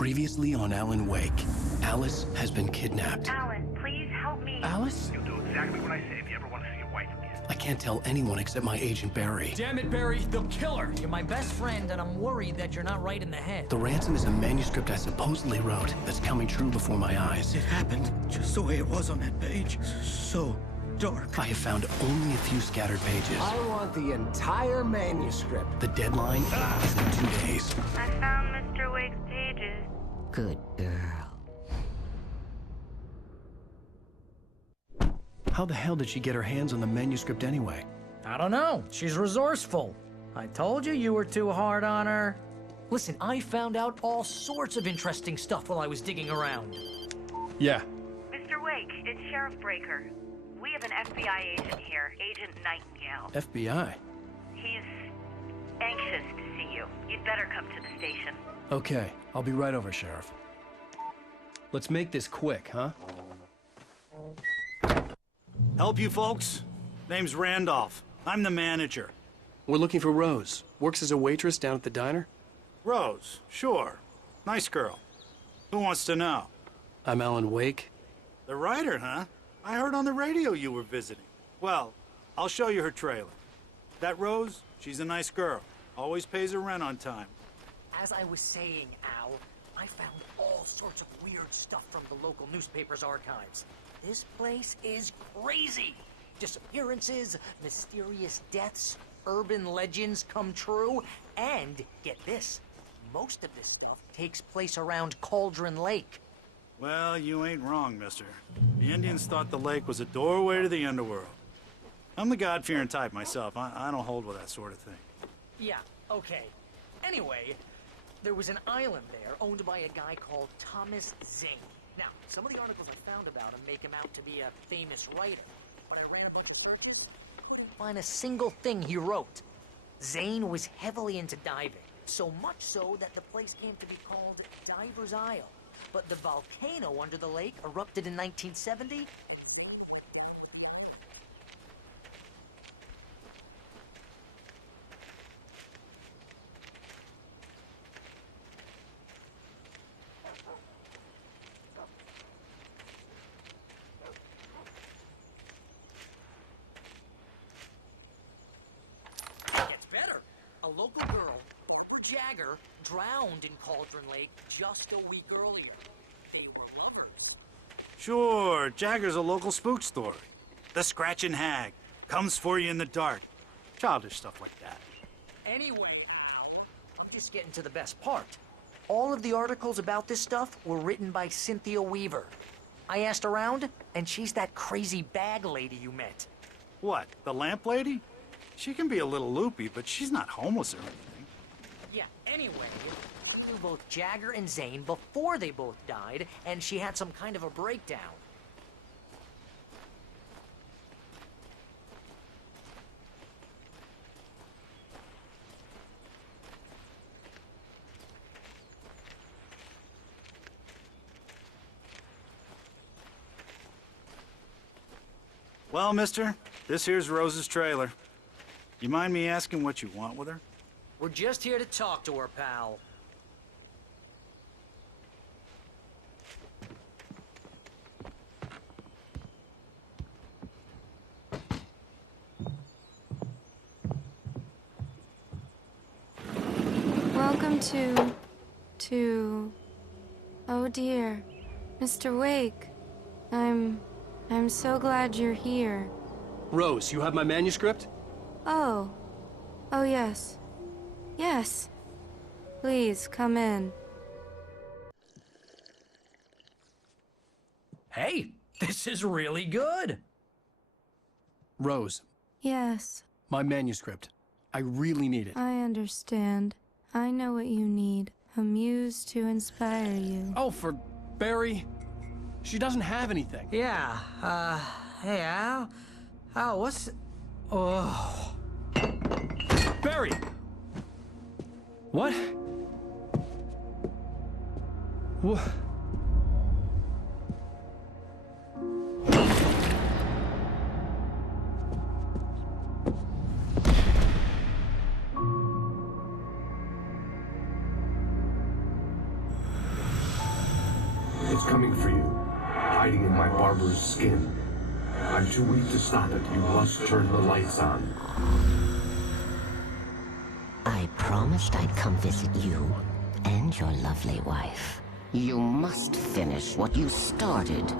Previously on Alan Wake, Alice has been kidnapped. Alan, please help me. Alice? You'll do exactly what I say if you ever want to see your wife again. I can't tell anyone except my agent Barry. Damn it, Barry, they'll kill her. You're my best friend, and I'm worried that you're not right in the head. The ransom is a manuscript I supposedly wrote that's coming true before my eyes. It happened just the way it was on that page. So dark. I have found only a few scattered pages. I want the entire manuscript. The deadline is in 2 days. I found Mr. Wake's pages. Good girl. How the hell did she get her hands on the manuscript anyway? I don't know. She's resourceful. I told you you were too hard on her. Listen, I found out all sorts of interesting stuff while I was digging around. Yeah. Mr. Wake, it's Sheriff Breaker. We have an FBI agent here, Agent Nightingale. FBI? He's anxious to see you. You'd better come to the station. Okay, I'll be right over, Sheriff. Let's make this quick, huh? Help you folks? Name's Randolph. I'm the manager. We're looking for Rose. Works as a waitress down at the diner. Rose, sure. Nice girl. Who wants to know? I'm Alan Wake. The writer, huh? I heard on the radio you were visiting. Well, I'll show you her trailer. That Rose, she's a nice girl. Always pays her rent on time. As I was saying, Al, I found all sorts of weird stuff from the local newspaper's archives. This place is crazy. Disappearances, mysterious deaths, urban legends come true, and get this, most of this stuff takes place around Cauldron Lake. Well, you ain't wrong, mister. The Indians thought the lake was a doorway to the underworld. I'm the God-fearing type myself. I don't hold with that sort of thing. Yeah, okay. Anyway, there was an island there owned by a guy called Thomas Zane. Now, some of the articles I found about him make him out to be a famous writer, but I ran a bunch of searches, didn't find a single thing he wrote. Zane was heavily into diving, so much so that the place came to be called Diver's Isle. But the volcano under the lake erupted in 1970. Gets better. A local girl, Jagger, drowned in Cauldron Lake just a week earlier. They were lovers. Sure, Jagger's a local spook story. The Scratching Hag comes for you in the dark. Childish stuff like that. Anyway, Al, I'm just getting to the best part. All of the articles about this stuff were written by Cynthia Weaver. I asked around, and she's that crazy bag lady you met. What, the lamp lady? She can be a little loopy, but she's not homeless or anything. Yeah, anyway, I knew both Jagger and Zane before they both died, and she had some kind of a breakdown. Well, mister, this here's Rose's trailer. You mind me asking what you want with her? We're just here to talk to her, pal. Welcome to... Oh dear. Mr. Wake. I'm so glad you're here. Rose, you have my manuscript? Oh. Oh yes. Yes. Please, come in. Hey, this is really good. Rose, Yes, my manuscript. I really need it. I understand. I know what you need. A muse to inspire you. Oh, for Barry. She doesn't have anything. Yeah, hey, Al? Al, what's... Oh... Barry! What? What? is coming for you, hiding in my barber's skin. I'm too weak to stop it. You must turn the lights on. I promised I'd come visit you and your lovely wife. You must finish what you started.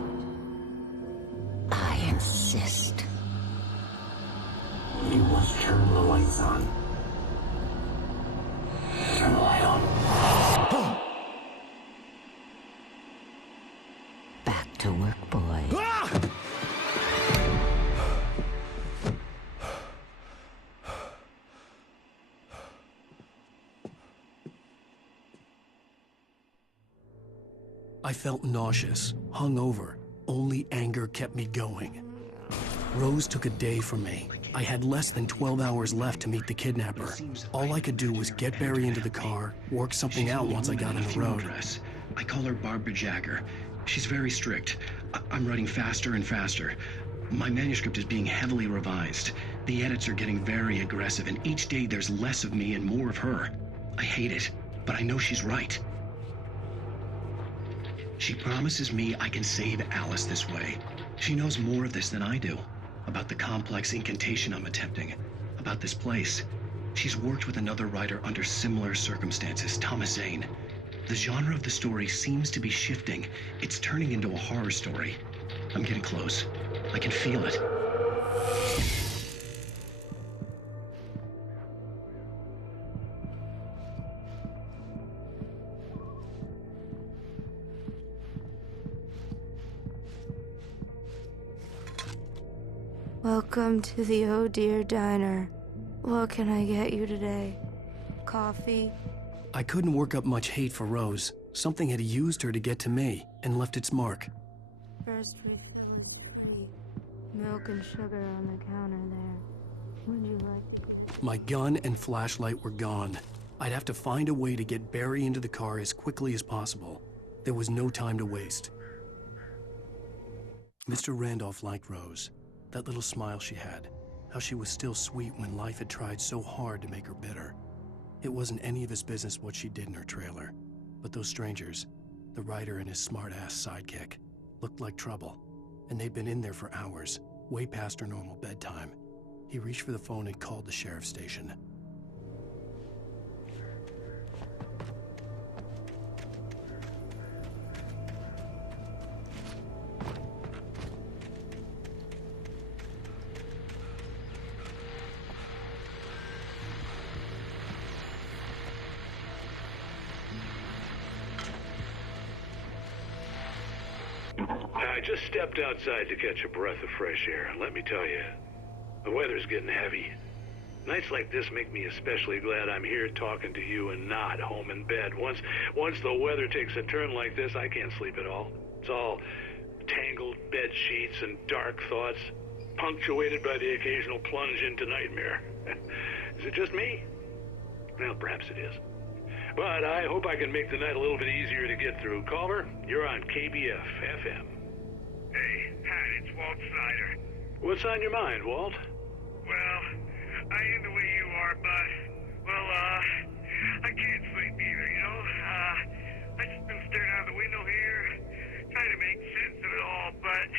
I insist. You must turn the lights on. Turn the light on. Back to work, boy. I felt nauseous, hungover. Only anger kept me going. Rose took a day from me. I had less than 12 hours left to meet the kidnapper. All I could do was get Barry into the car, work something out once I got on the road. I call her Barbara Jagger. She's very strict. I'm writing faster and faster. My manuscript is being heavily revised. The edits are getting very aggressive, and each day there's less of me and more of her. I hate it, but I know she's right. She promises me I can save Alice this way. She knows more of this than I do. About the complex incantation I'm attempting. About this place. She's worked with another writer under similar circumstances, Thomas Zane. The genre of the story seems to be shifting. It's turning into a horror story. I'm getting close. I can feel it. Welcome to the Oh Dear Diner. What can I get you today? Coffee? I couldn't work up much hate for Rose. Something had used her to get to me and left its mark. First refill is sweet. Milk and sugar on the counter there. Would you like? My gun and flashlight were gone. I'd have to find a way to get Barry into the car as quickly as possible. There was no time to waste. Mr. Randolph liked Rose. That little smile she had. How she was still sweet when life had tried so hard to make her bitter. It wasn't any of his business what she did in her trailer. But those strangers, the writer and his smart-ass sidekick, looked like trouble. And they'd been in there for hours, way past her normal bedtime. He reached for the phone and called the sheriff's station. I just stepped outside to catch a breath of fresh air, and let me tell you, the weather's getting heavy. Nights like this make me especially glad I'm here talking to you and not home in bed. Once the weather takes a turn like this, I can't sleep at all. It's all tangled bed sheets and dark thoughts, punctuated by the occasional plunge into nightmare. Is it just me? Well, perhaps it is. But I hope I can make the night a little bit easier to get through. Caller, you're on KBF FM. Hey, Pat, it's Walt Snyder. What's on your mind, Walt? Well, I am the way you are, but, well, I can't sleep either, you know? I just been staring out the window here, trying to make sense of it all, but,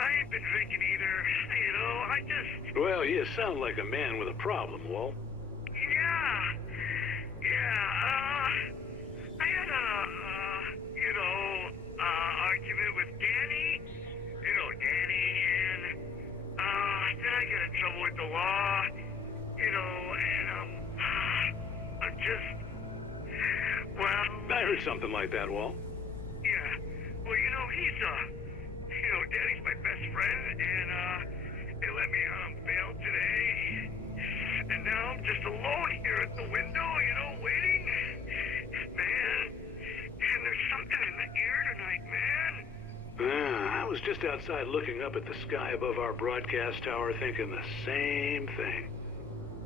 I ain't been drinking either, you know? I just... Well, you sound like a man with a problem, Walt. I had argument with Danny, Danny, and, then I got in trouble with the law, and, I'm just, well... I heard something like that, Walt. Yeah, well, he's, Danny's my best friend, and, they let me out on bail today. And now I'm just alone here at the window, waiting. Man, and there's something in the air tonight, man. I was just outside looking up at the sky above our broadcast tower thinking the same thing.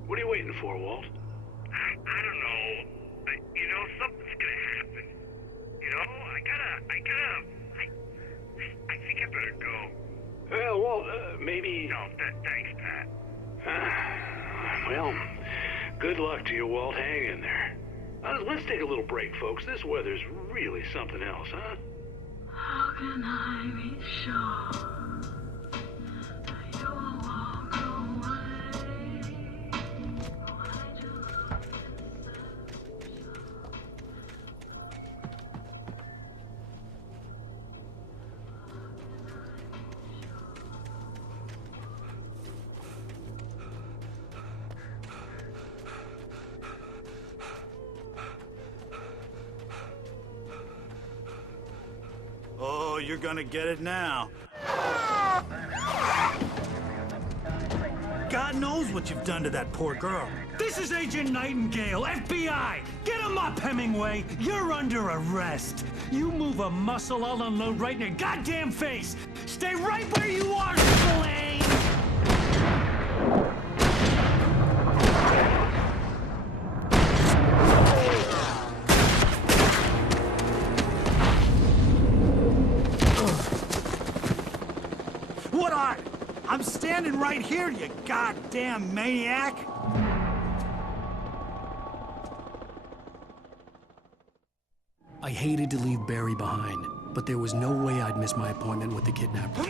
What are you waiting for, Walt? I don't know. Something's gonna happen. I think I better go. Well, Walt, maybe... No, thanks, Pat. Well, good luck to you, Walt. Hang in there. let's take a little break, folks. This weather's really something else, huh? How can I be sure you'll walk away? Why'd you look Oh, you're gonna get it now. God knows what you've done to that poor girl. This is Agent Nightingale, FBI! Get him up, Hemingway! You're under arrest! You move a muscle, I'll unload right in your goddamn face! Stay right where you are, Spillane! What are you? I'm standing right here, you goddamn maniac! I hated to leave Barry behind, but there was no way I'd miss my appointment with the kidnapper.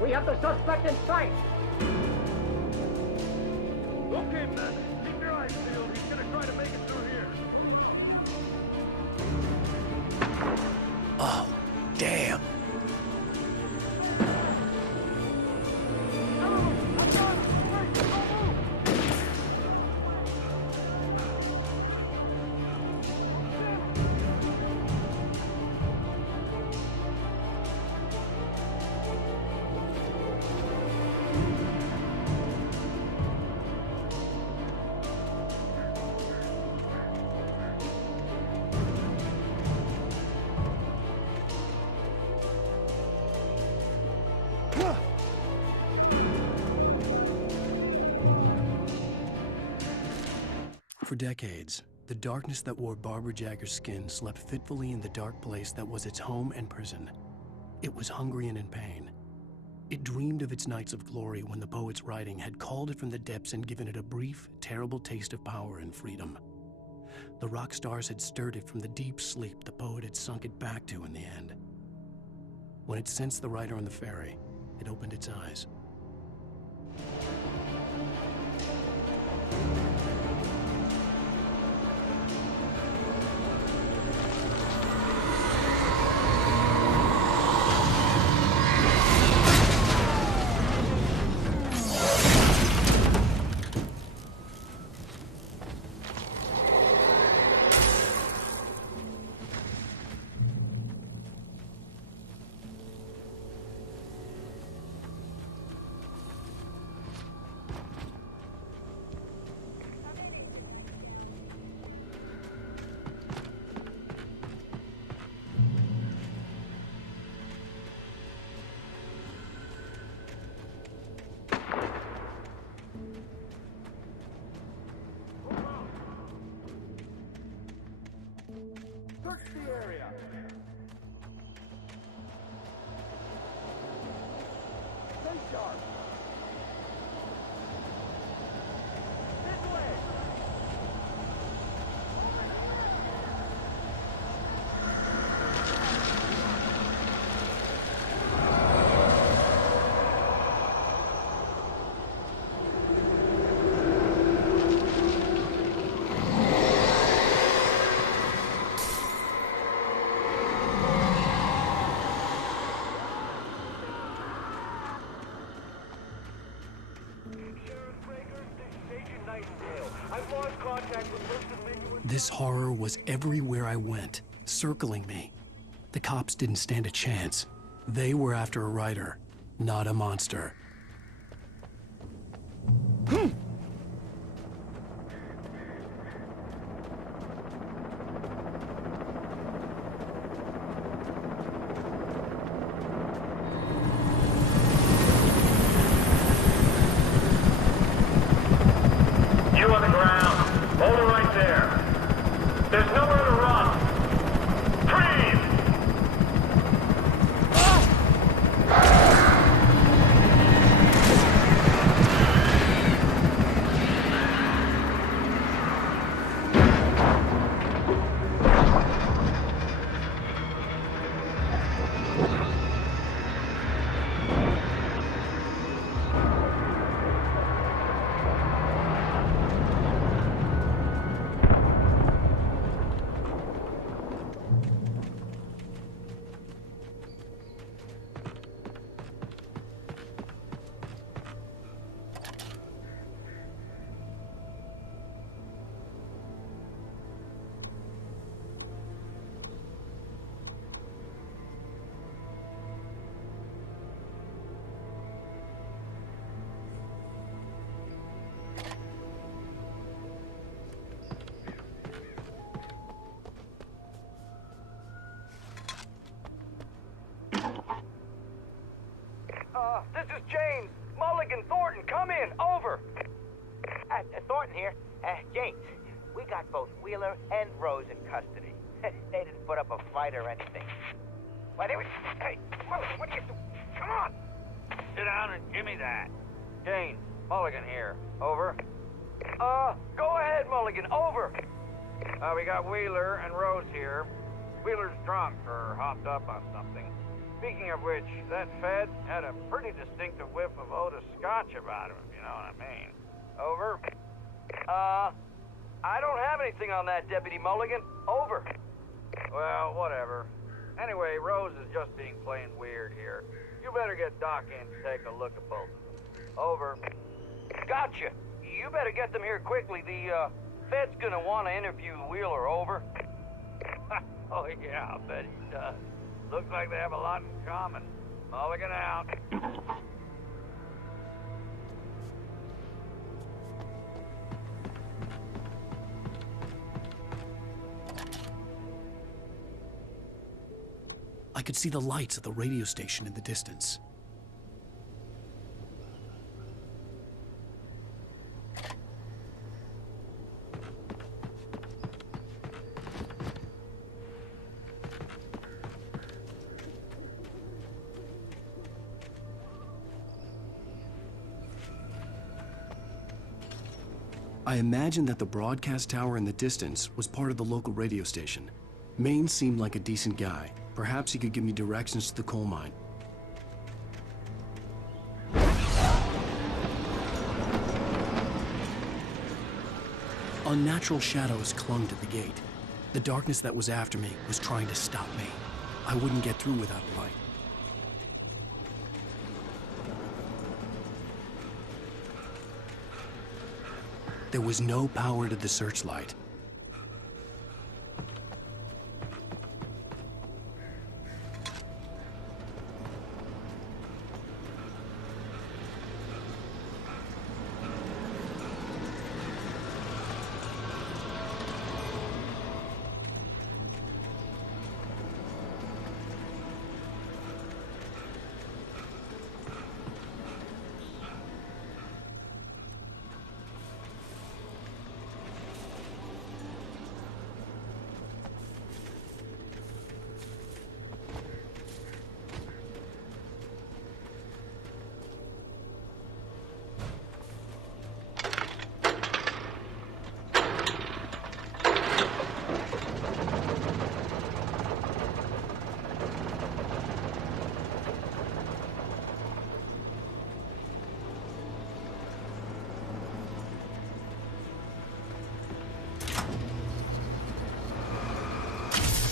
We have the suspect in sight! Okay, men. Keep your eyes peeled. He's gonna try to make it through here. Oh, damn. For decades, the darkness that wore Barbara Jagger's skin slept fitfully in the dark place that was its home and prison. It was hungry and in pain. It dreamed of its nights of glory when the poet's writing had called it from the depths and given it a brief, terrible taste of power and freedom. The rock stars had stirred it from the deep sleep the poet had sunk it back to in the end. When it sensed the writer on the ferry, it opened its eyes. Search the area. Stay sharp. This way. This horror was everywhere I went, circling me. The cops didn't stand a chance. They were after a writer, not a monster. You on the ground. Hold it right there. There's nowhere to run. Freeze! This is James. Mulligan, Thornton, come in. Over. Thornton here. James, we got both Wheeler and Rose in custody. They didn't put up a fight or anything. Why, they were... Hey, Mulligan, what are you doing? Come on! Sit down and give me that. James, Mulligan here. Over. Go ahead, Mulligan. Over. We got Wheeler and Rose here. Wheeler's drunk or hopped up on something. Speaking of which, that Fed had a pretty distinctive whiff of Otis Scotch about him, if you know what I mean. Over. I don't have anything on that, Deputy Mulligan. Over. Well, whatever. Anyway, Rose is just being plain weird here. You better get Doc in to take a look at both of them. Over. Gotcha. You better get them here quickly. The, Fed's gonna want to interview Wheeler. Over. Oh, yeah, I'll bet he does. Looks like they have a lot in common. Mulligan out. I could see the lights of the radio station in the distance. I imagined that the broadcast tower in the distance was part of the local radio station. Maine seemed like a decent guy. Perhaps he could give me directions to the coal mine. Unnatural shadows clung to the gate. The darkness that was after me was trying to stop me. I wouldn't get through without a light. There was no power to the searchlight.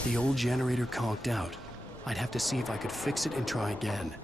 The old generator conked out. I'd have to see if I could fix it and try again.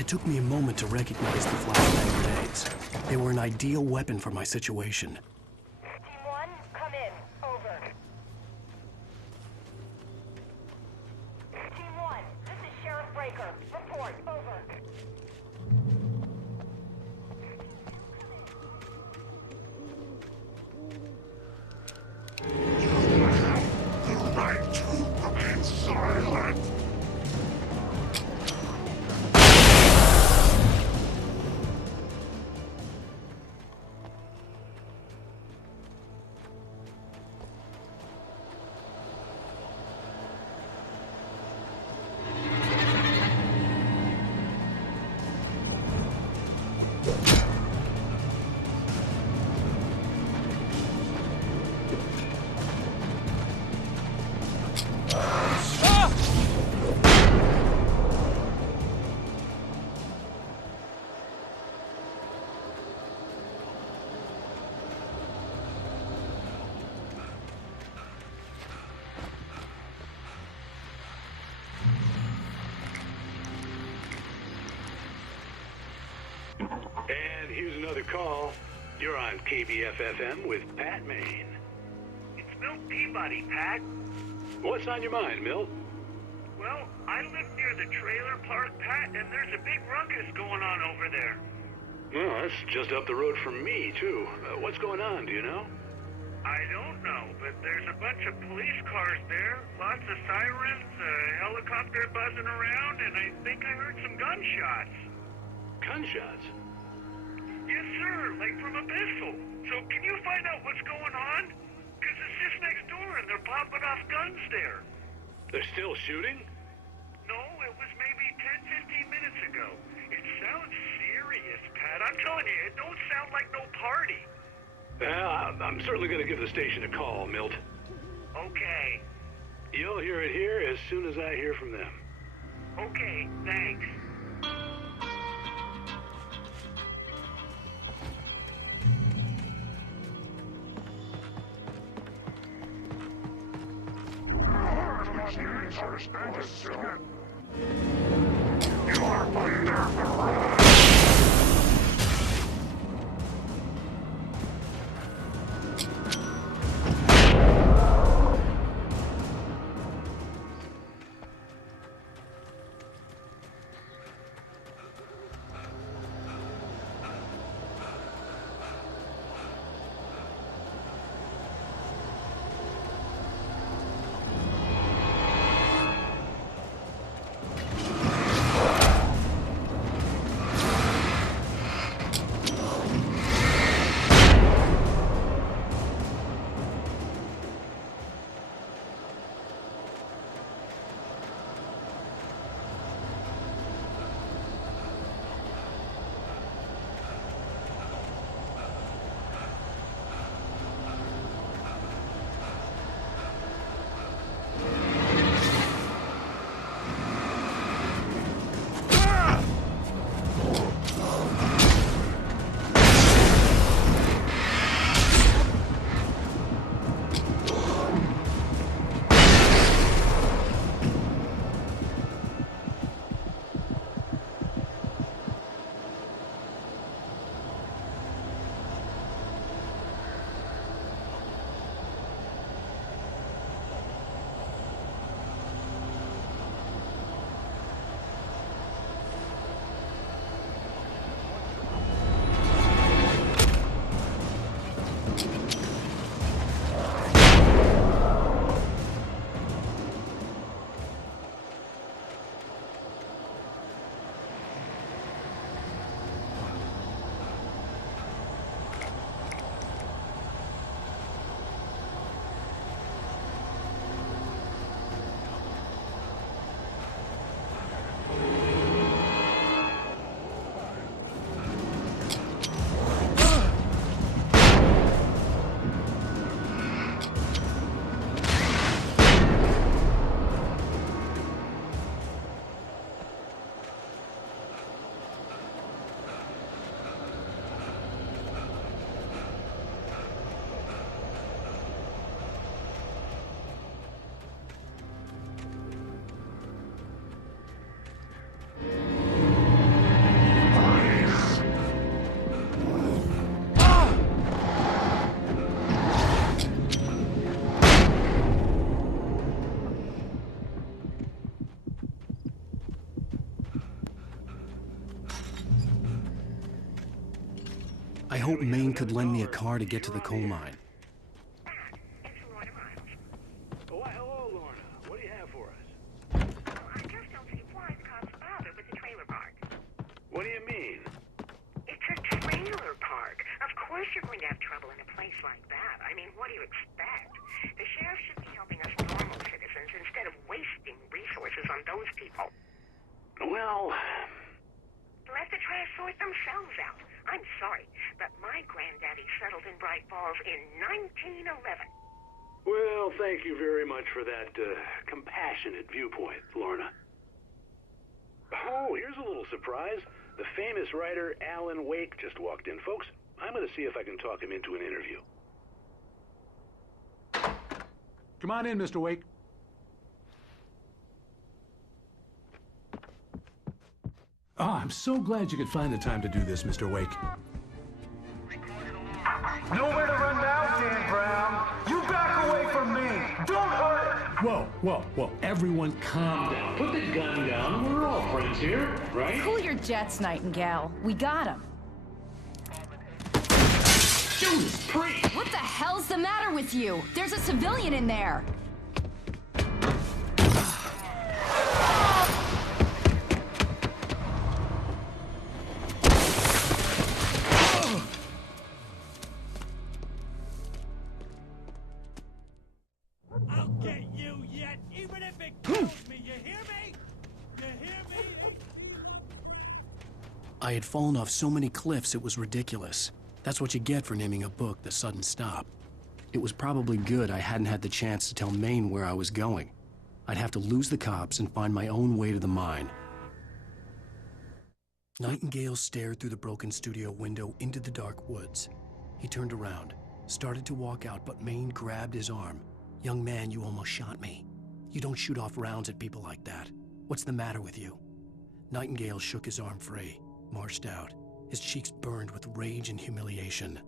It took me a moment to recognize the flashbang grenades. They were an ideal weapon for my situation. Team 1, come in. Over. Team 1, this is Sheriff Breaker. Report. Over. You have the right to remain silent. And here's another call. You're on KBF-FM with Pat Maine. It's Milt Peabody, Pat. What's on your mind, Milt? Well, I live near the trailer park, Pat, and there's a big ruckus going on over there. Well, that's just up the road from me, too. What's going on, do you know? I don't know, but there's a bunch of police cars there, lots of sirens, a helicopter buzzing around, and I think I heard some gunshots. Gunshots? Yes, sir, like from a pistol. So can you find out what's going on? Because it's just next door and they're popping off guns there. They're still shooting? No, it was maybe 10, 15 minutes ago. It sounds serious, Pat. I'm telling you, it don't sound like no party. Well, I'm certainly going to give the station a call, Milt. Okay. You'll hear it here as soon as I hear from them. Okay, thanks. You are under arrest. I hope Maine could lend me a car to get to the coal mine. Oh, hello, Lorna. What do you have for us? I just don't see why the cops bother with the trailer park. What do you mean? It's a trailer park. Of course you're going to have trouble in a place like that. I mean, what do you expect? The sheriff should be helping us normal citizens instead of wasting resources on those people. Well... Let the trash sort themselves out. I'm sorry, but my granddaddy settled in Bright Falls in 1911. Well, thank you very much for that compassionate viewpoint, Lorna. Oh, here's a little surprise. The famous writer Alan Wake just walked in. Folks, I'm going to see if I can talk him into an interview. Come on in, Mr. Wake. Oh, I'm so glad you could find the time to do this, Mr. Wake. Nowhere to run now, Dan Brown. You back away from me. Don't hurt it. Whoa. Everyone calm down. Put the gun down. We're all friends here, right? Cool your jets, Nightingale. We got him. Judas Priest! What the hell's the matter with you? There's a civilian in there. I'll get you yet, even if it kills me. You hear me? You hear me? I had fallen off so many cliffs it was ridiculous. That's what you get for naming a book The Sudden Stop. It was probably good I hadn't had the chance to tell Maine where I was going. I'd have to lose the cops and find my own way to the mine. Nightingale stared through the broken studio window into the dark woods. He turned around, started to walk out, but Maine grabbed his arm. "Young man, you almost shot me. You don't shoot off rounds at people like that. What's the matter with you?" Nightingale shook his arm free, marched out. His cheeks burned with rage and humiliation.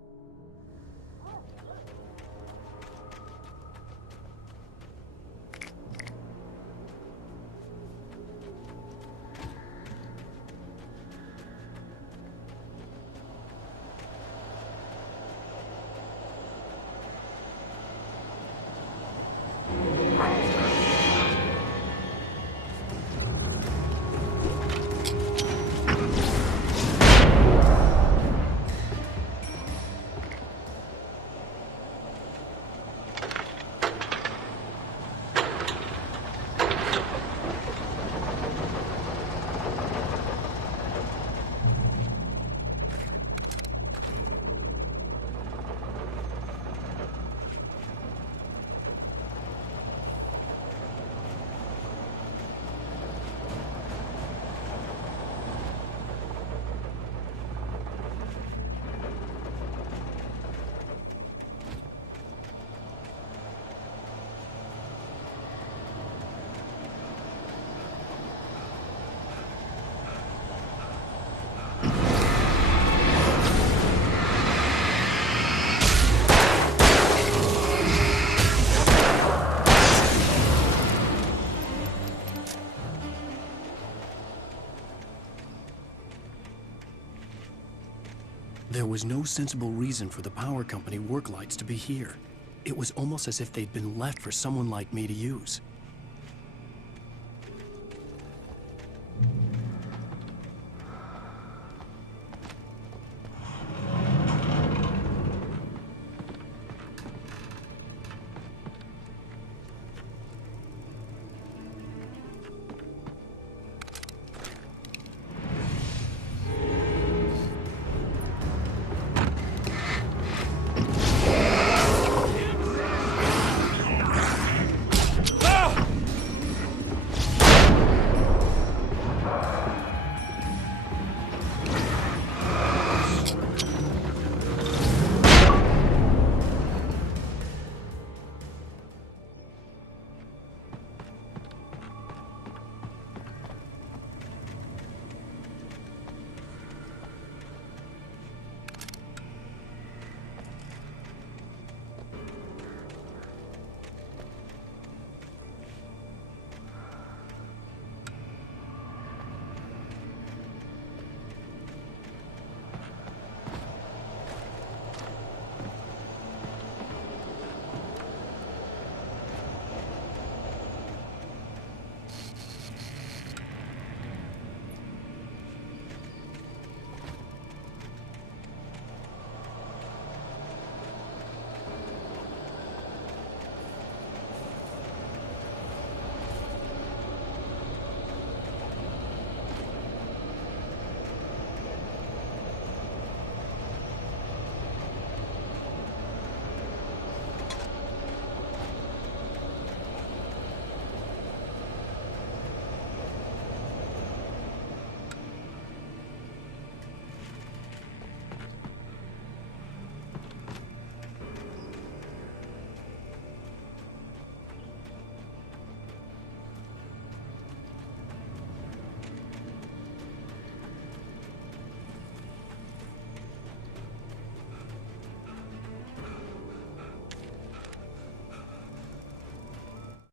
There was no sensible reason for the power company work lights to be here. It was almost as if they'd been left for someone like me to use.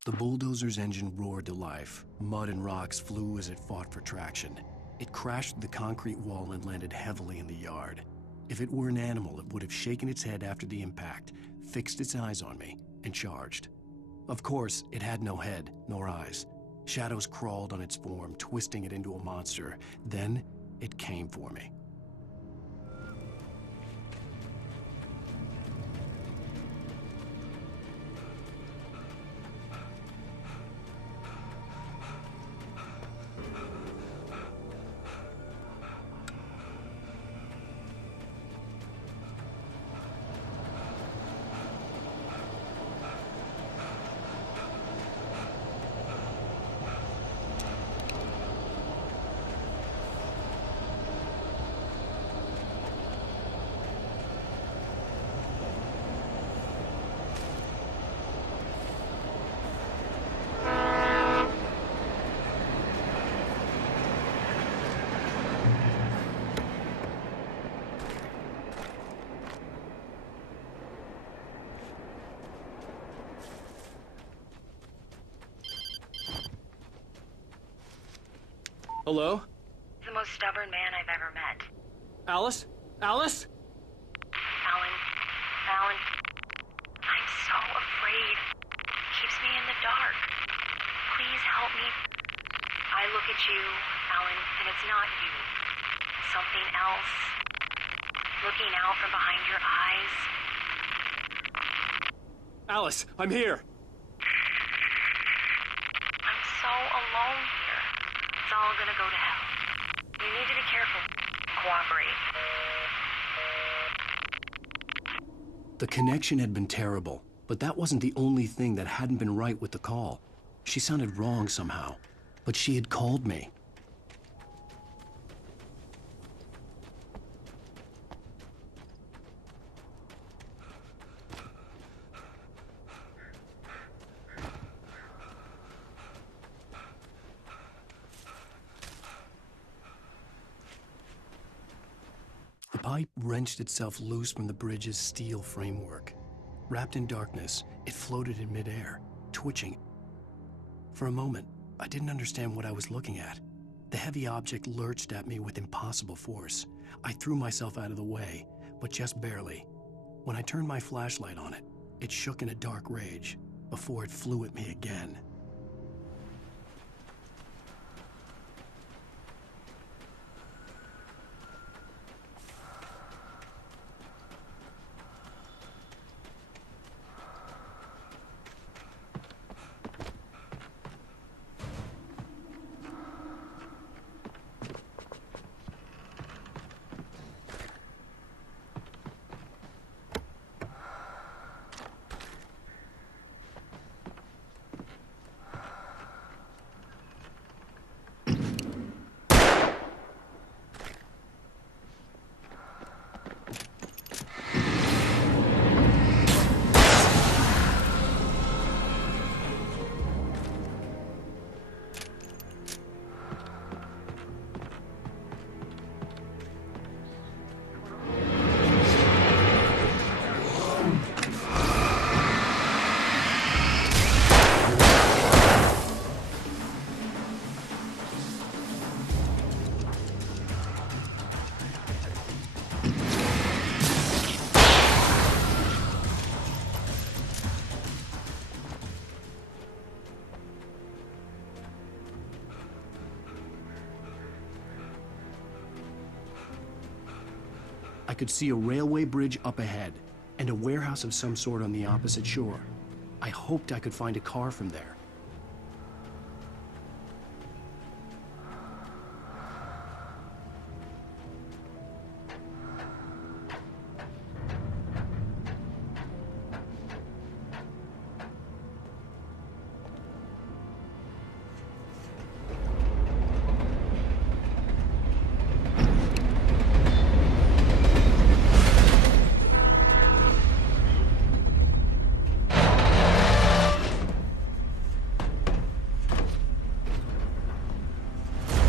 The bulldozer's engine roared to life. Mud and rocks flew as it fought for traction. It crashed through the concrete wall and landed heavily in the yard. If it were an animal, it would have shaken its head after the impact, fixed its eyes on me, and charged. Of course, it had no head, nor eyes. Shadows crawled on its form, twisting it into a monster. Then, it came for me. Hello? The most stubborn man I've ever met. Alice? Alice? Alan, I'm so afraid. Keeps me in the dark. Please help me. I look at you, Alan, and it's not you. Something else. Looking out from behind your eyes. Alice, I'm here. I'm so alone here. It's all gonna go to hell. You need to be careful. Cooperate. The connection had been terrible, but that wasn't the only thing that hadn't been right with the call. She sounded wrong somehow, but she had called me. The pipe wrenched itself loose from the bridge's steel framework. Wrapped in darkness, it floated in midair, twitching. For a moment, I didn't understand what I was looking at. The heavy object lurched at me with impossible force. I threw myself out of the way, but just barely. When I turned my flashlight on it, it shook in a dark rage before it flew at me again. I could see a railway bridge up ahead, and a warehouse of some sort on the opposite shore. I hoped I could find a car from there.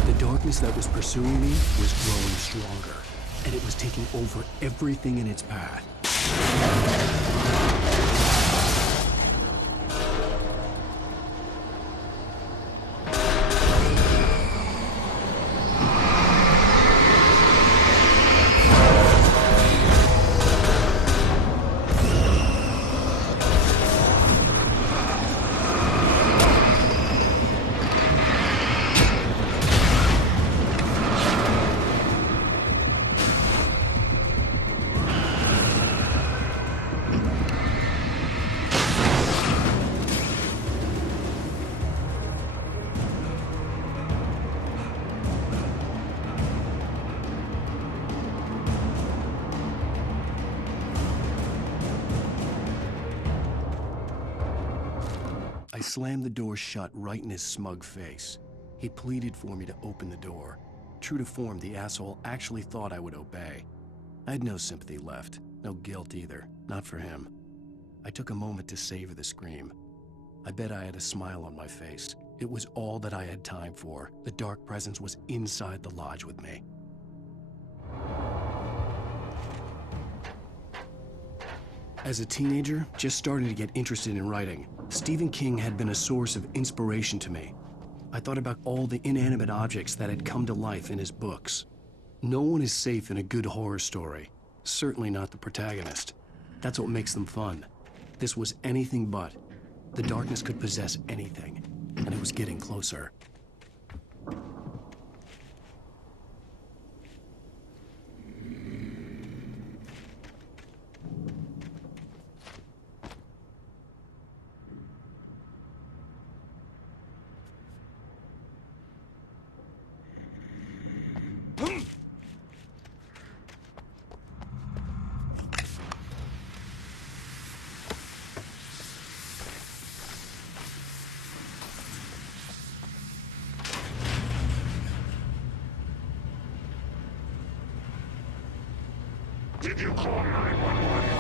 The darkness that was pursuing me was growing stronger, and it was taking over everything in its path. slammed the door shut right in his smug face. He pleaded for me to open the door. True to form, the asshole actually thought I would obey. I had no sympathy left, no guilt either, not for him. I took a moment to savor the scream. I bet I had a smile on my face. It was all that I had time for. The dark presence was inside the lodge with me. As a teenager, just starting to get interested in writing, Stephen King had been a source of inspiration to me. I thought about all the inanimate objects that had come to life in his books. No one is safe in a good horror story. Certainly not the protagonist. That's what makes them fun. This was anything but. The darkness could possess anything, and it was getting closer. Did you call 911?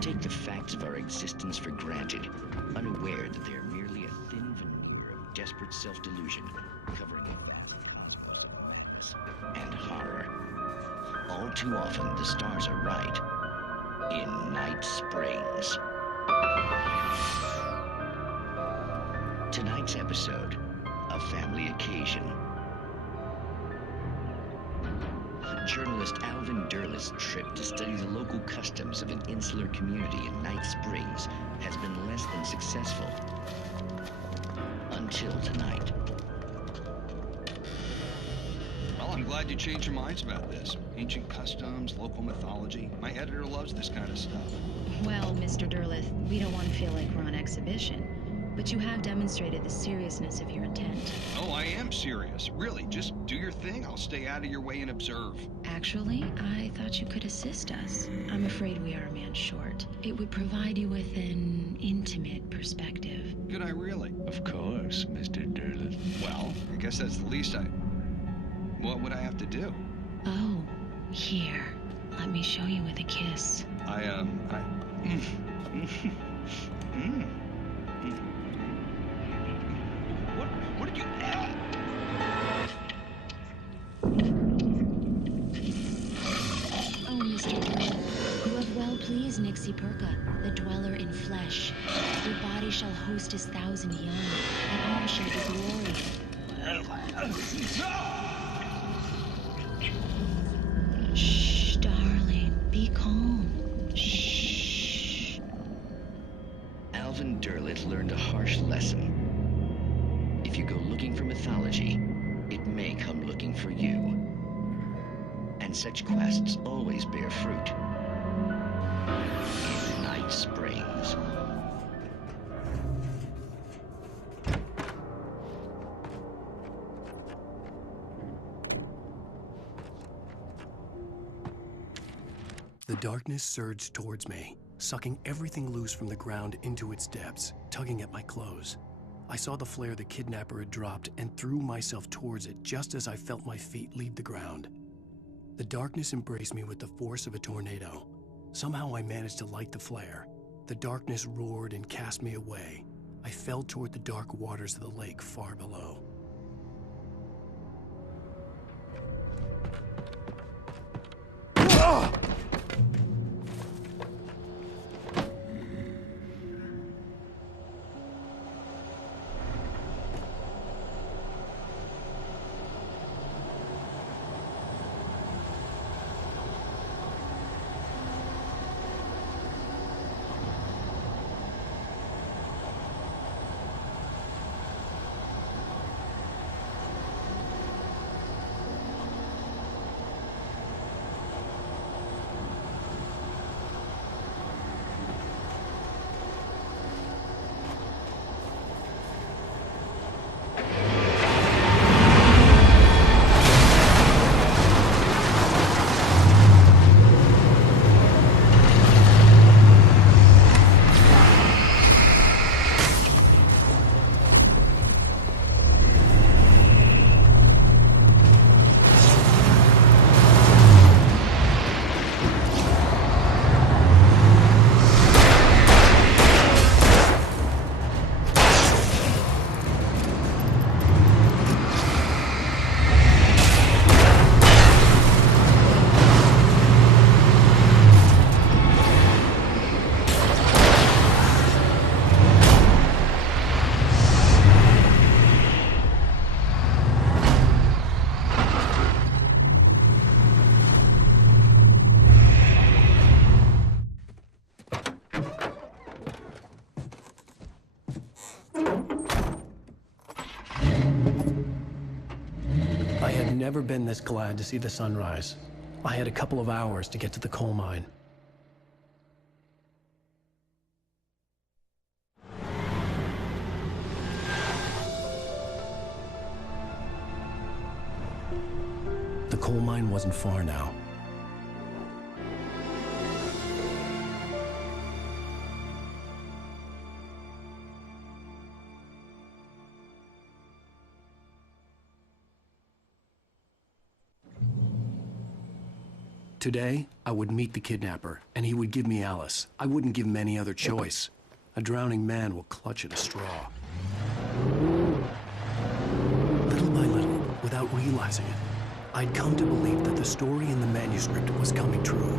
Take the facts of our existence for granted, unaware that they are merely a thin veneer of desperate self-delusion, covering a vast cosmos of madness and horror. All too often, the stars are right. In Night Springs. Tonight's episode, A Family Occasion. Journalist Alvin Derleth's trip to study the local customs of an insular community in Night Springs has been less than successful. Until tonight. Well, I'm glad you changed your minds about this. Ancient customs, local mythology. My editor loves this kind of stuff. Well, Mr. Derleth, we don't want to feel like we're on exhibition. but you have demonstrated the seriousness of your intent. Oh, I am serious. Really, just do your thing. I'll stay out of your way and observe. Actually, I thought you could assist us. I'm afraid we are a man short. It would provide you with an intimate perspective. Could I really? Of course, Mr. Derleth. Well, I guess that's the least I... What would I have to do? Oh, here. Let me show you with a kiss. What did you... Oh, Mr. Derleth, you have well pleased Nixie Perka, the dweller in flesh. Your body shall host his 1,000 young, and all shall be glory. Shh, darling, be calm. Shh. Alvin Derleth learned a harsh lesson. If you go looking for mythology, it may come looking for you. And such quests always bear fruit. In Night Springs. The darkness surged towards me, sucking everything loose from the ground into its depths, tugging at my clothes. I saw the flare the kidnapper had dropped and threw myself towards it just as I felt my feet leave the ground. The darkness embraced me with the force of a tornado. Somehow I managed to light the flare. The darkness roared and cast me away. I fell toward the dark waters of the lake far below. Never been this glad to see the sunrise. I had a couple of hours to get to the coal mine. The coal mine wasn't far now. Today, I would meet the kidnapper, and he would give me Alice. I wouldn't give him any other choice. A drowning man will clutch at a straw. Little by little, without realizing it, I'd come to believe that the story in the manuscript was coming true.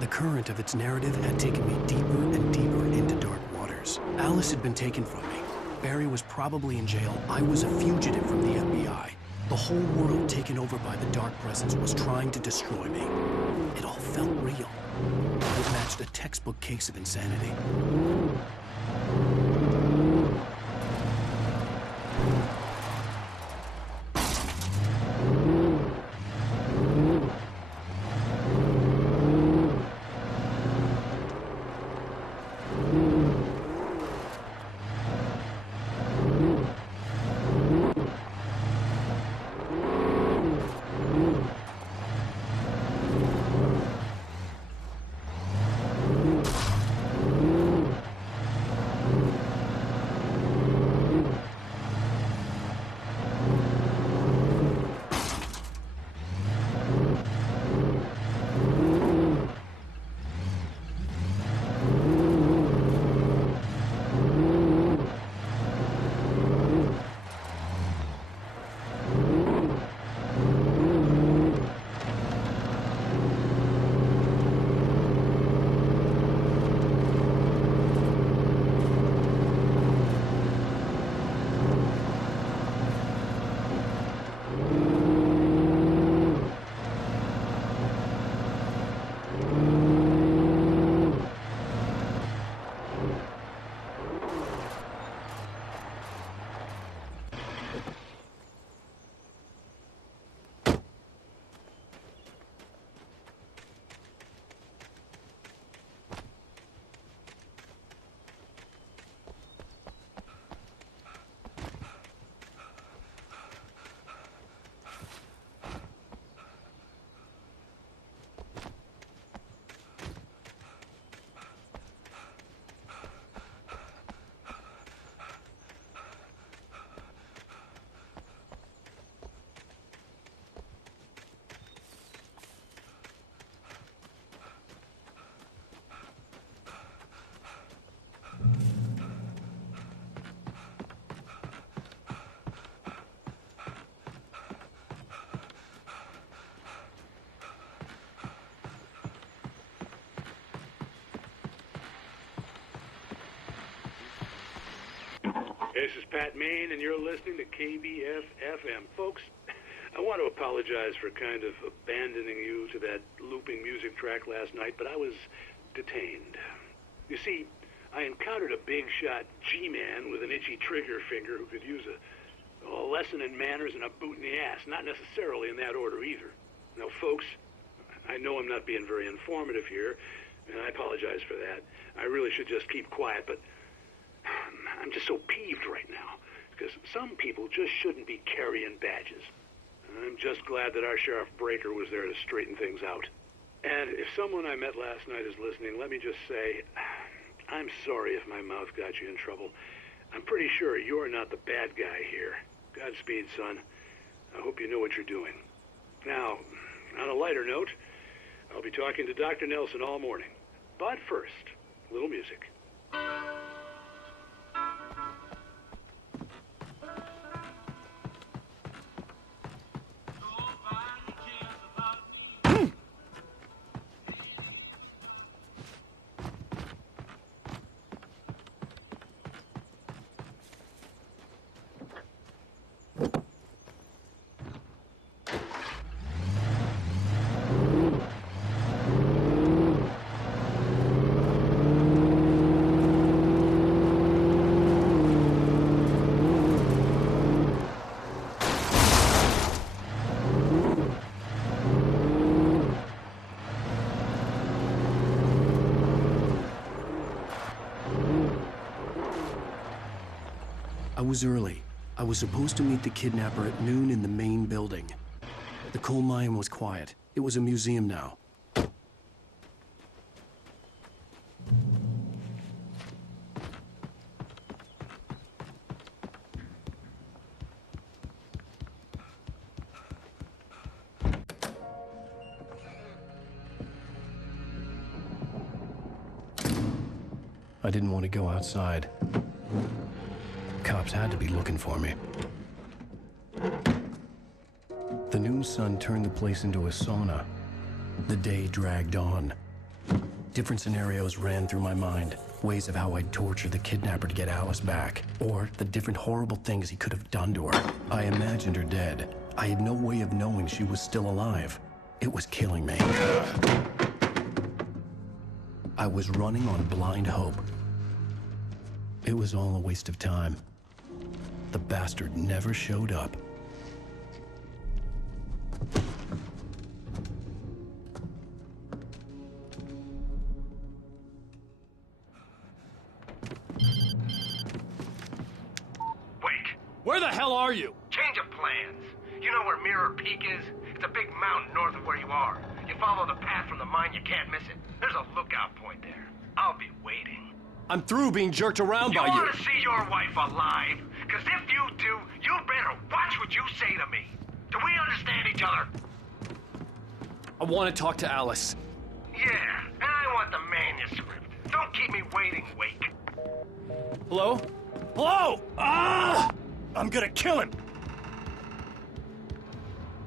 The current of its narrative had taken me deeper and deeper into dark waters. Alice had been taken from me. Barry was probably in jail. I was a fugitive from the FBI. The whole world taken over by the Dark Presence was trying to destroy me. It all felt real. It matched a textbook case of insanity. This is Pat Main, and you're listening to KBF-FM. Folks, I want to apologize for kind of abandoning you to that looping music track last night, but I was detained. You see, I encountered a big-shot G-man with an itchy trigger finger who could use a lesson in manners and a boot in the ass. Not necessarily in that order either. Now, folks, I know I'm not being very informative here, and I apologize for that. I really should just keep quiet, but I'm just so peeved right now, because some people just shouldn't be carrying badges. I'm just glad that our Sheriff Breaker was there to straighten things out. And if someone I met last night is listening, let me just say, I'm sorry if my mouth got you in trouble. I'm pretty sure you're not the bad guy here. Godspeed, son. I hope you know what you're doing. Now, on a lighter note, I'll be talking to Dr. Nelson all morning. But first, a little music. I was early. I was supposed to meet the kidnapper at noon in the main building. The coal mine was quiet. It was a museum now. I didn't want to go outside. Cops had to be looking for me. The noon sun turned the place into a sauna. The day dragged on. Different scenarios ran through my mind. Ways of how I'd torture the kidnapper to get Alice back. Or the different horrible things he could have done to her. I imagined her dead. I had no way of knowing she was still alive. It was killing me. I was running on blind hope. It was all a waste of time. The bastard never showed up. Wait. Where the hell are you? Change of plans. You know where Mirror Peak is? It's a big mountain north of where you are. You follow the path from the mine, you can't miss it. There's a lookout point there. I'll be waiting. I'm through being jerked around by you. You want to see your wife alive? Because if you do, you better watch what you say to me. Do we understand each other? I want to talk to Alice. Yeah, and I want the manuscript. Don't keep me waiting, Wake. Hello? Hello! Ah! I'm gonna kill him!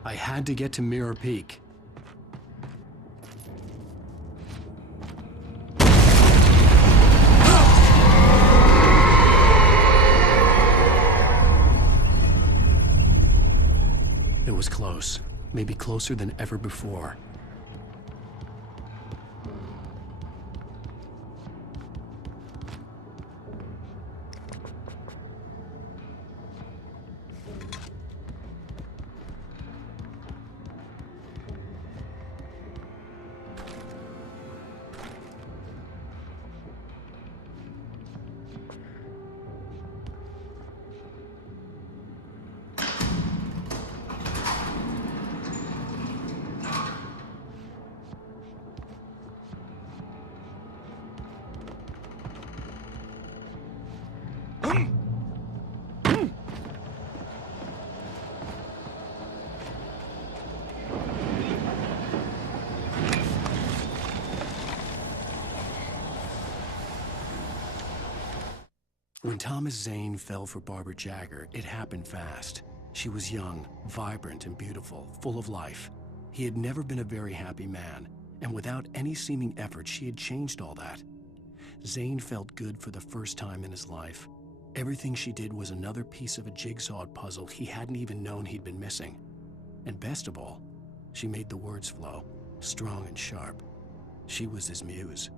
I had to get to Mirror Peak. It was close, maybe closer than ever before. When Thomas Zane fell for Barbara Jagger, it happened fast. She was young, vibrant, and beautiful, full of life. He had never been a very happy man, and without any seeming effort, she had changed all that. Zane felt good for the first time in his life. Everything she did was another piece of a jigsaw puzzle he hadn't even known he'd been missing. And best of all, she made the words flow, strong and sharp. She was his muse.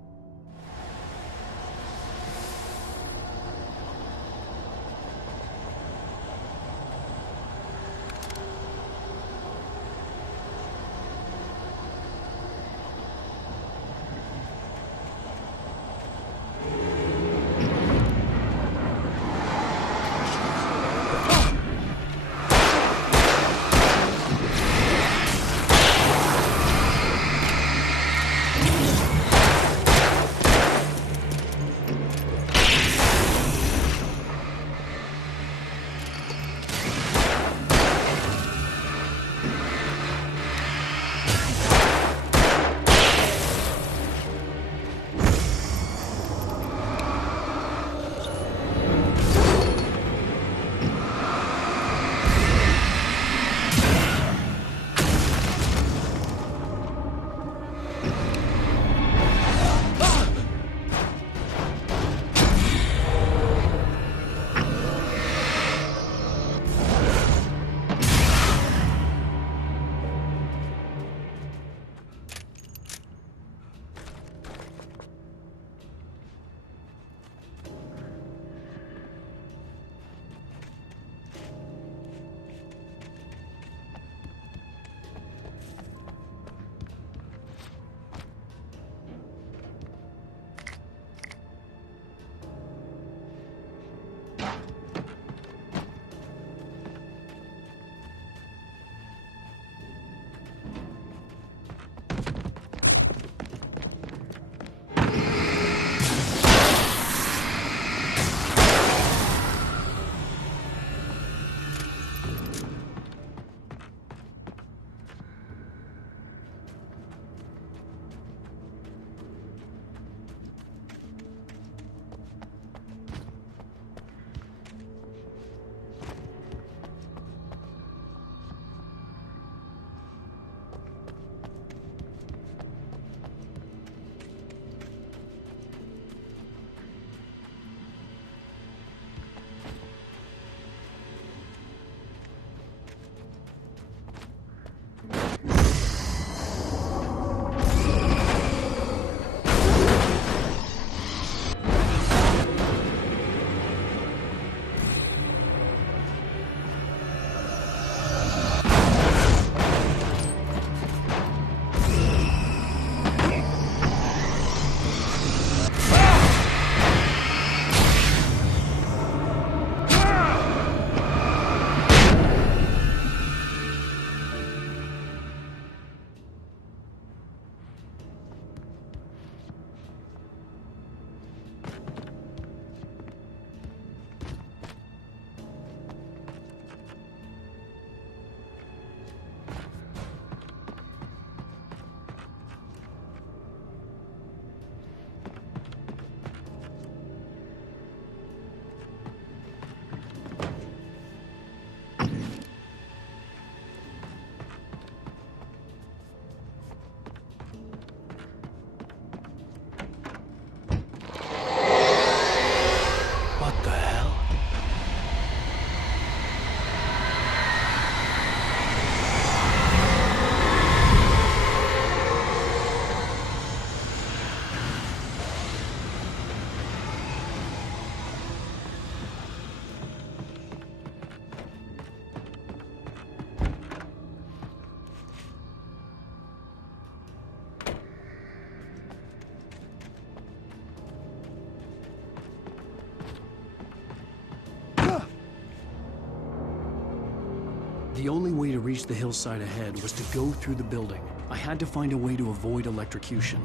The only way to reach the hillside ahead was to go through the building. I had to find a way to avoid electrocution.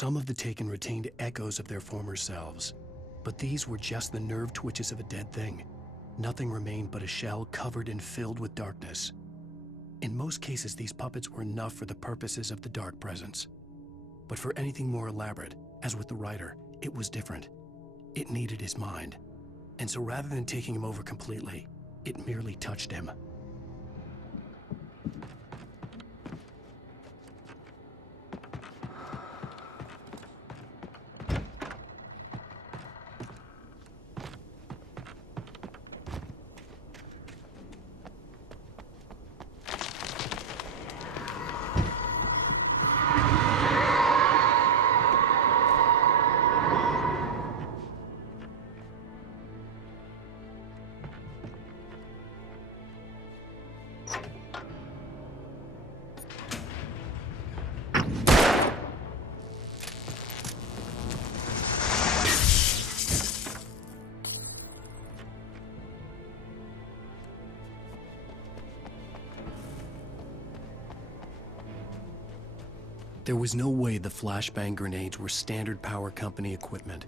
Some of the taken retained echoes of their former selves, but these were just the nerve twitches of a dead thing. Nothing remained but a shell covered and filled with darkness. In most cases, these puppets were enough for the purposes of the dark presence. But for anything more elaborate, as with the writer, it was different. It needed his mind. And so rather than taking him over completely, it merely touched him. There was no way the flashbang grenades were standard power company equipment.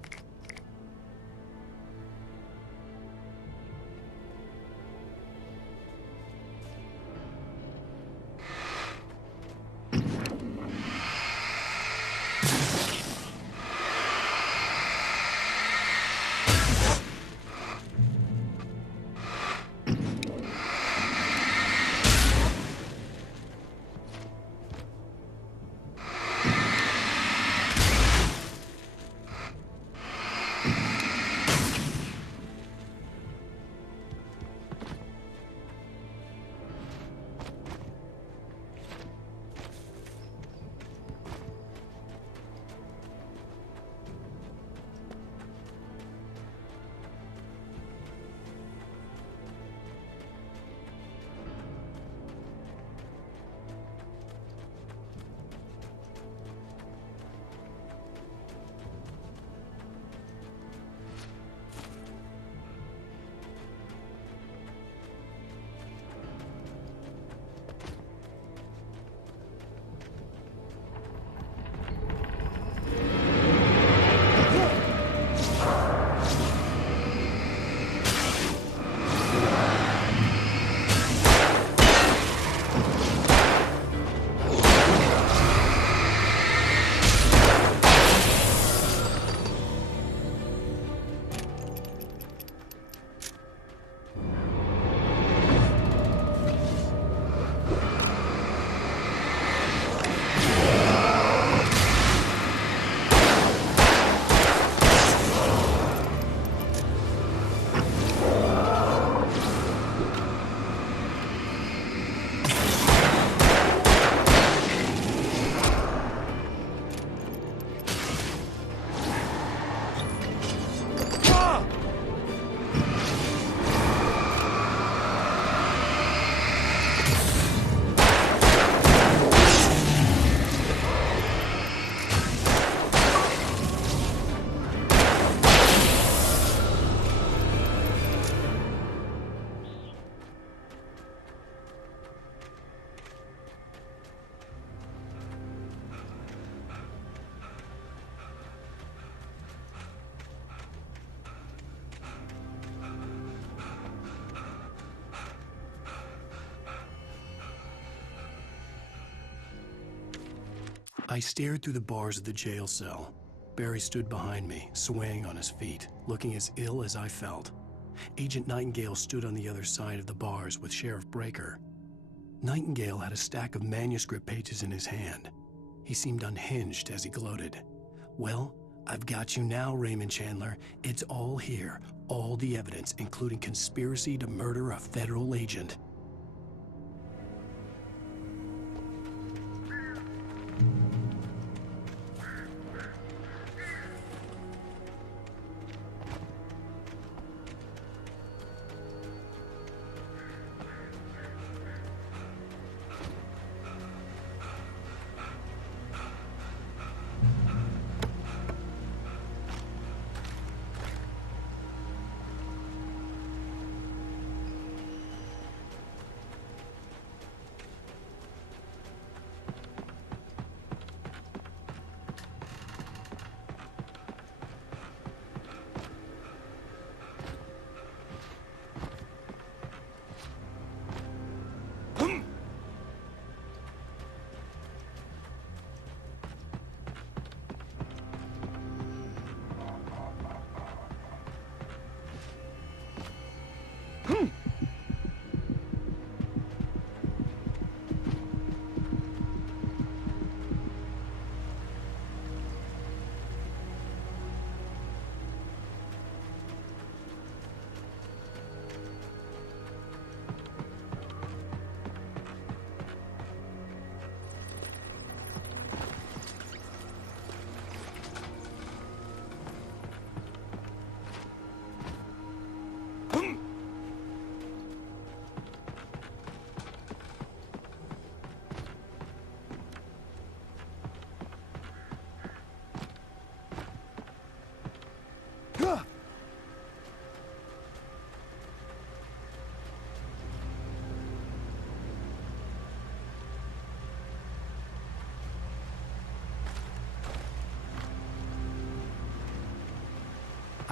I stared through the bars of the jail cell. Barry stood behind me, swaying on his feet, looking as ill as I felt. Agent Nightingale stood on the other side of the bars with Sheriff Breaker. Nightingale had a stack of manuscript pages in his hand. He seemed unhinged as he gloated. "Well, I've got you now, Raymond Chandler. It's all here. All the evidence, including conspiracy to murder a federal agent."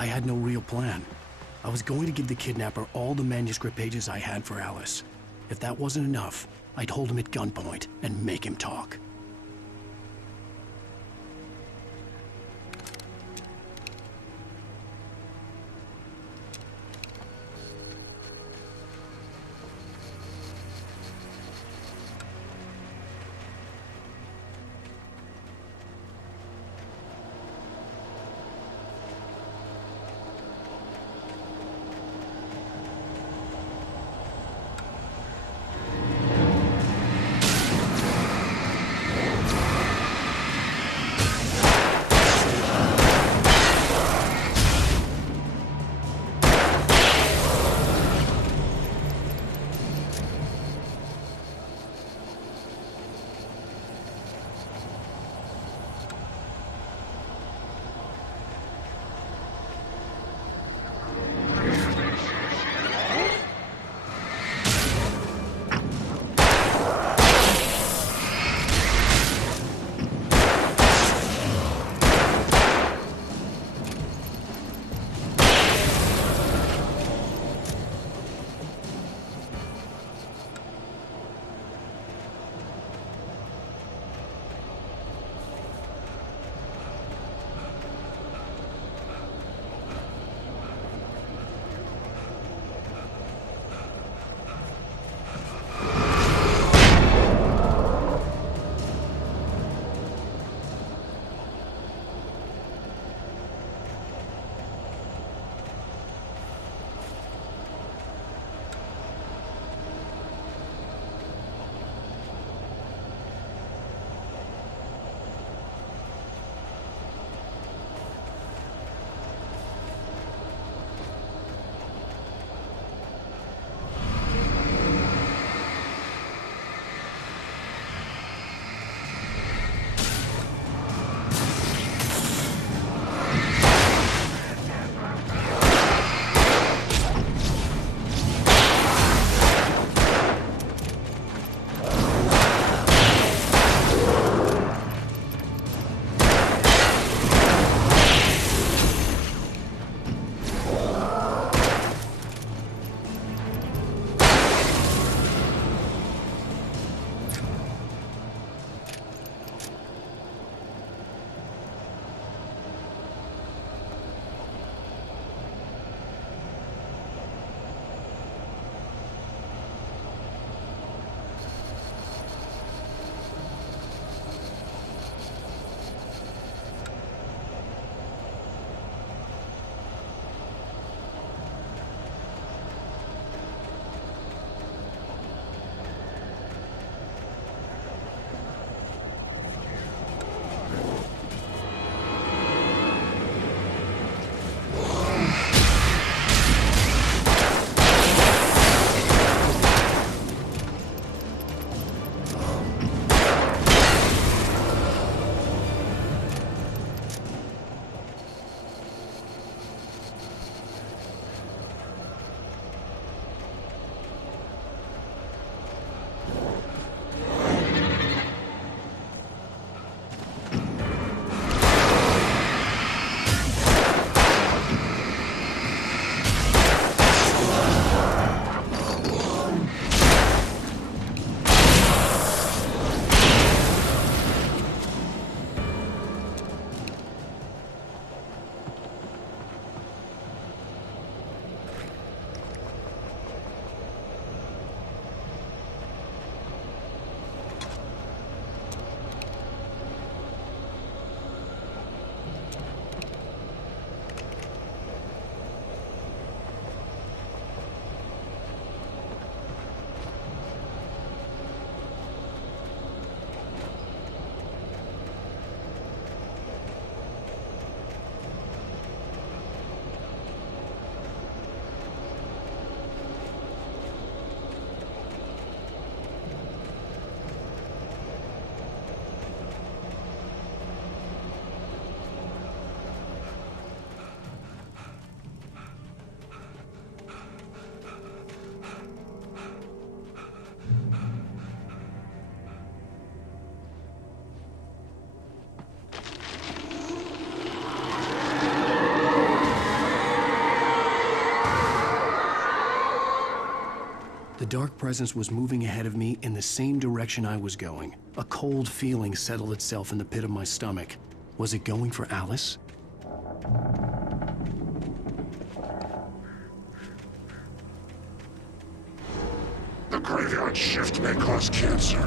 I had no real plan. I was going to give the kidnapper all the manuscript pages I had for Alice. If that wasn't enough, I'd hold him at gunpoint and make him talk. dark presence was moving ahead of me in the same direction I was going. A cold feeling settled itself in the pit of my stomach. Was it going for Alice? The graveyard shift may cause cancer.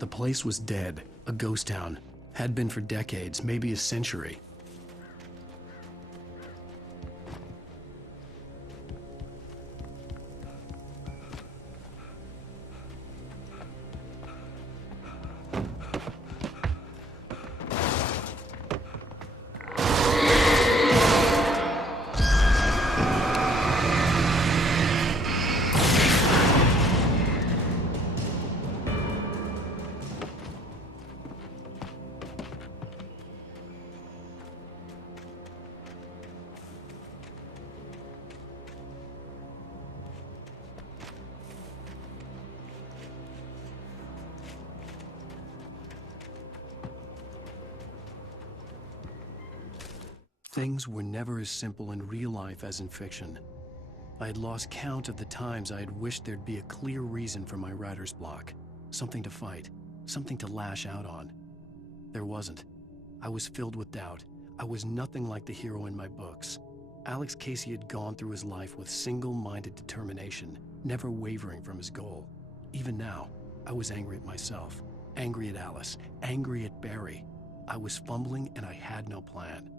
The place was dead, a ghost town. Had been for decades, maybe a century. Things were never as simple in real life as in fiction. I had lost count of the times I had wished there'd be a clear reason for my writer's block. Something to fight, something to lash out on. There wasn't. I was filled with doubt. I was nothing like the hero in my books. Alex Casey had gone through his life with single-minded determination, never wavering from his goal. Even now, I was angry at myself, angry at Alice, angry at Barry. I was fumbling and I had no plan.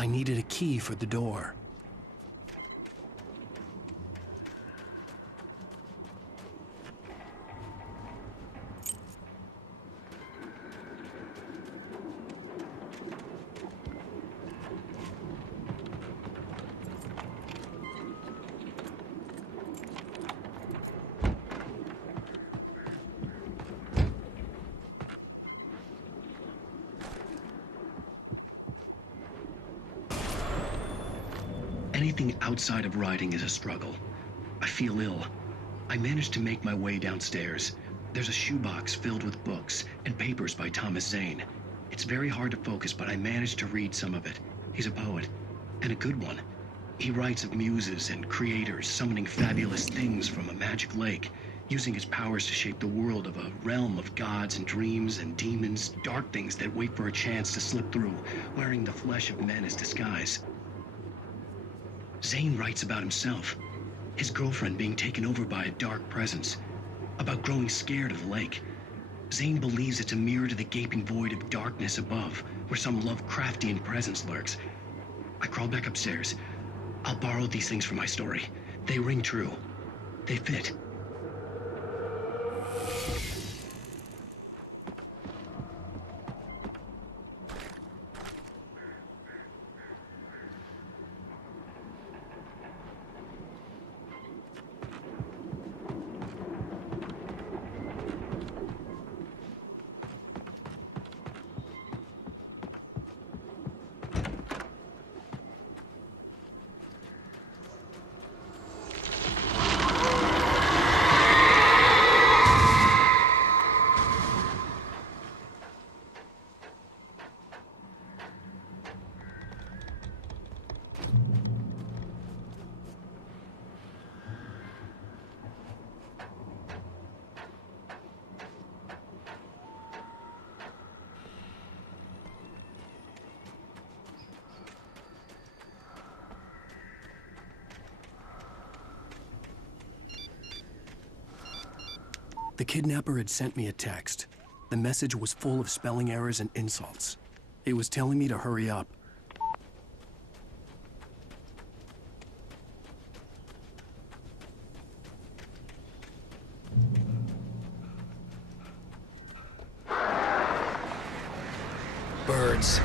I needed a key for the door. Anything outside of writing is a struggle. I feel ill. I managed to make my way downstairs. There's a shoebox filled with books and papers by Thomas Zane. It's very hard to focus, but I managed to read some of it. He's a poet, and a good one. He writes of muses and creators summoning fabulous things from a magic lake, using his powers to shape the world of a realm of gods and dreams and demons, dark things that wait for a chance to slip through, wearing the flesh of men as disguise. Zane writes about himself, his girlfriend being taken over by a dark presence, about growing scared of the lake. Zane believes it's a mirror to the gaping void of darkness above, where some Lovecraftian presence lurks. I crawl back upstairs. I'll borrow these things for my story. They ring true. They fit. The kidnapper had sent me a text. The message was full of spelling errors and insults. It was telling me to hurry up. Birds.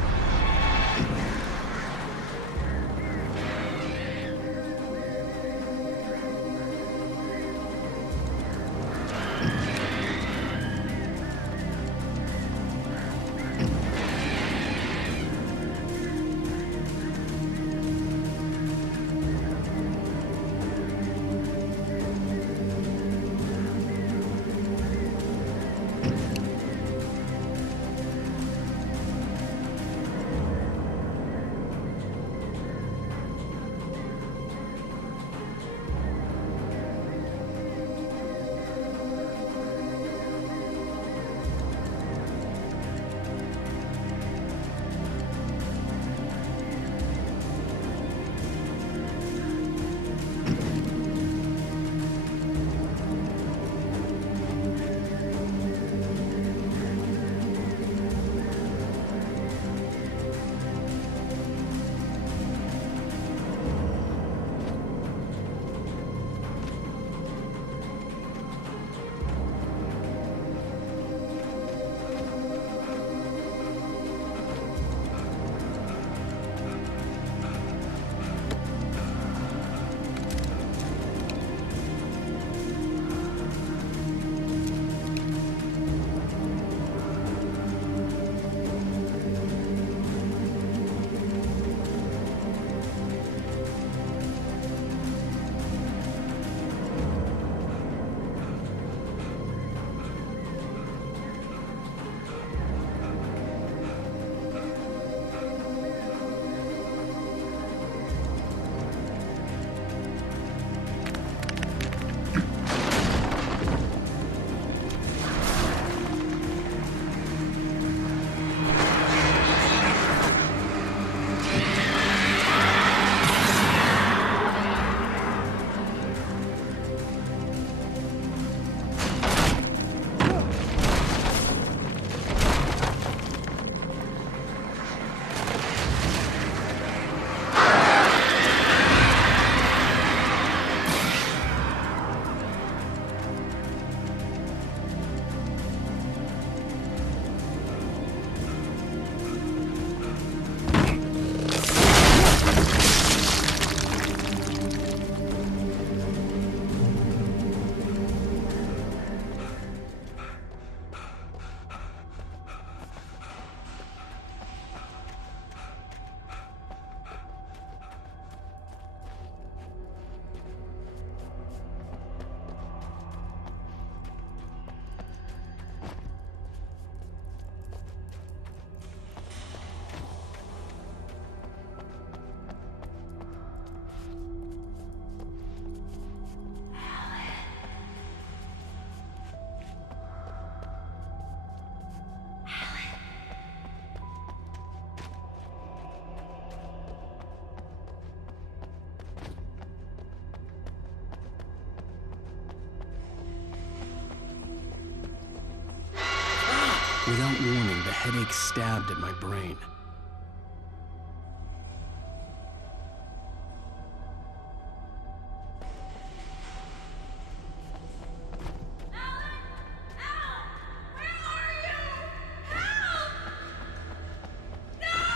Without warning, the headache stabbed at my brain.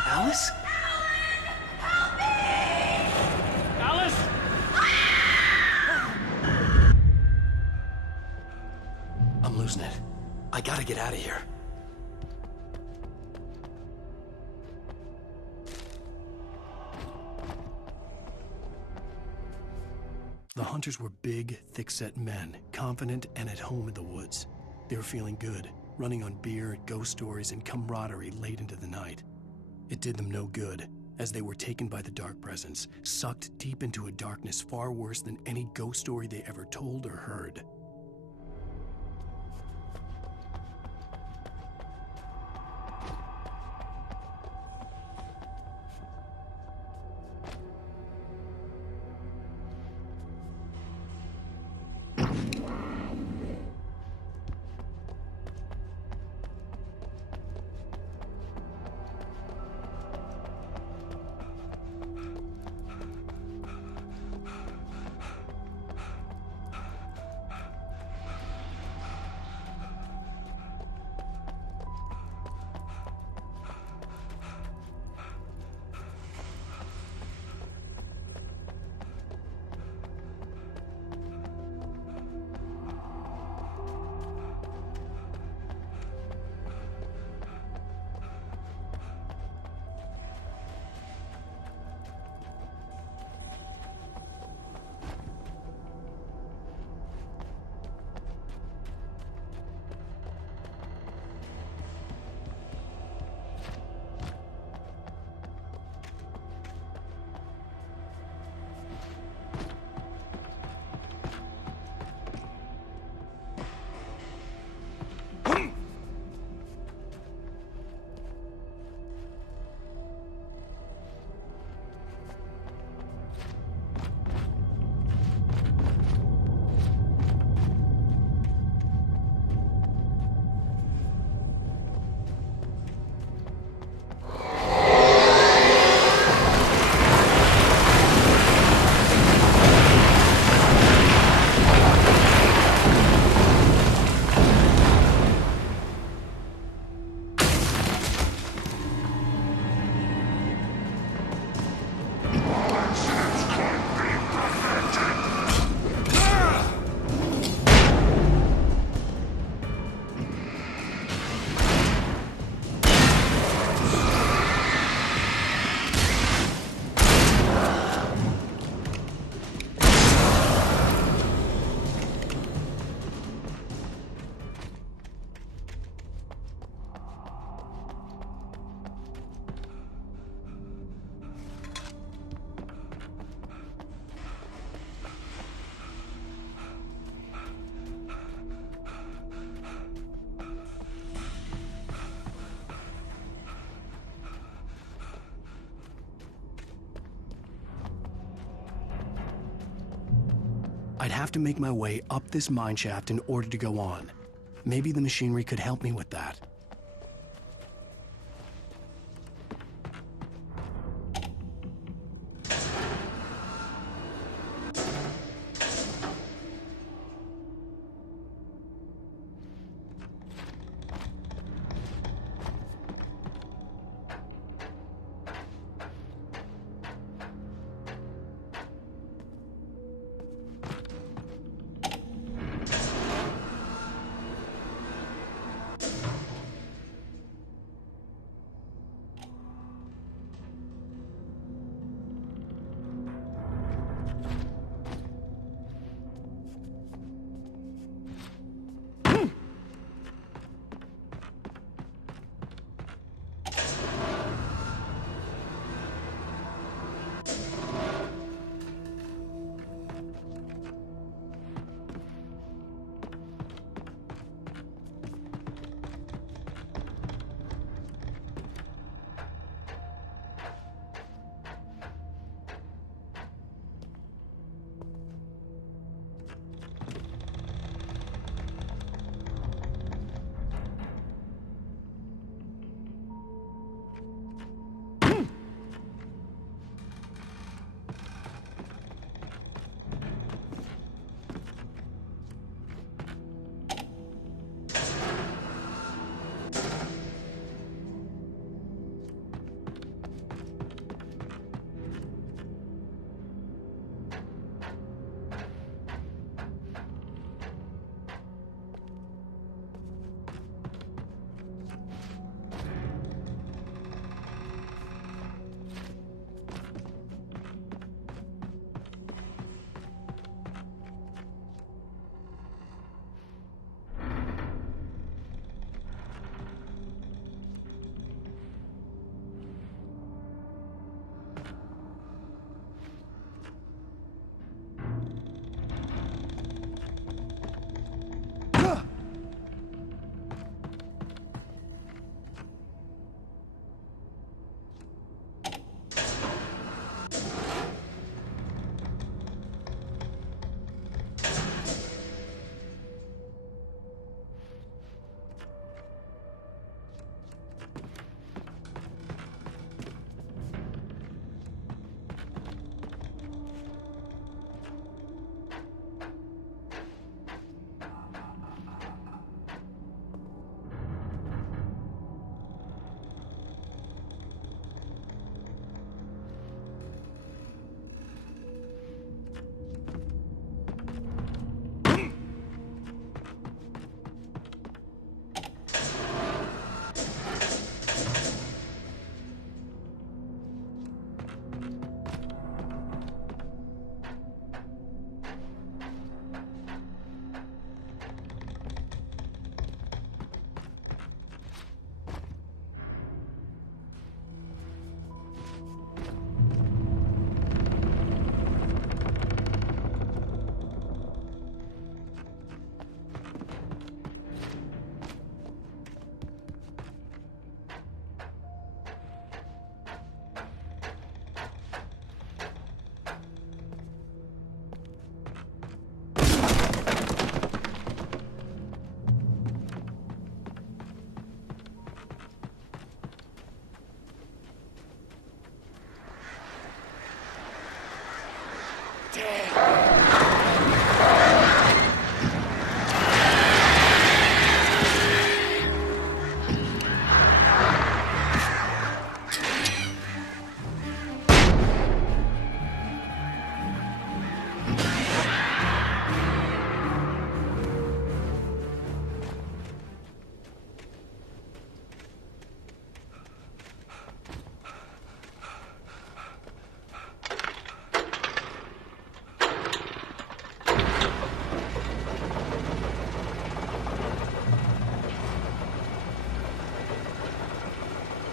Alice? Alice! I'm losing it. I gotta get out of here. The hunters were big, thick-set men, confident and at home in the woods. They were feeling good, running on beer, ghost stories, and camaraderie late into the night. It did them no good, as they were taken by the dark presence, sucked deep into a darkness far worse than any ghost story they ever told or heard. I'd have to make my way up this mine shaft in order to go on. Maybe the machinery could help me with that.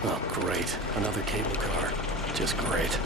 Oh, great. Another cable car. Just great.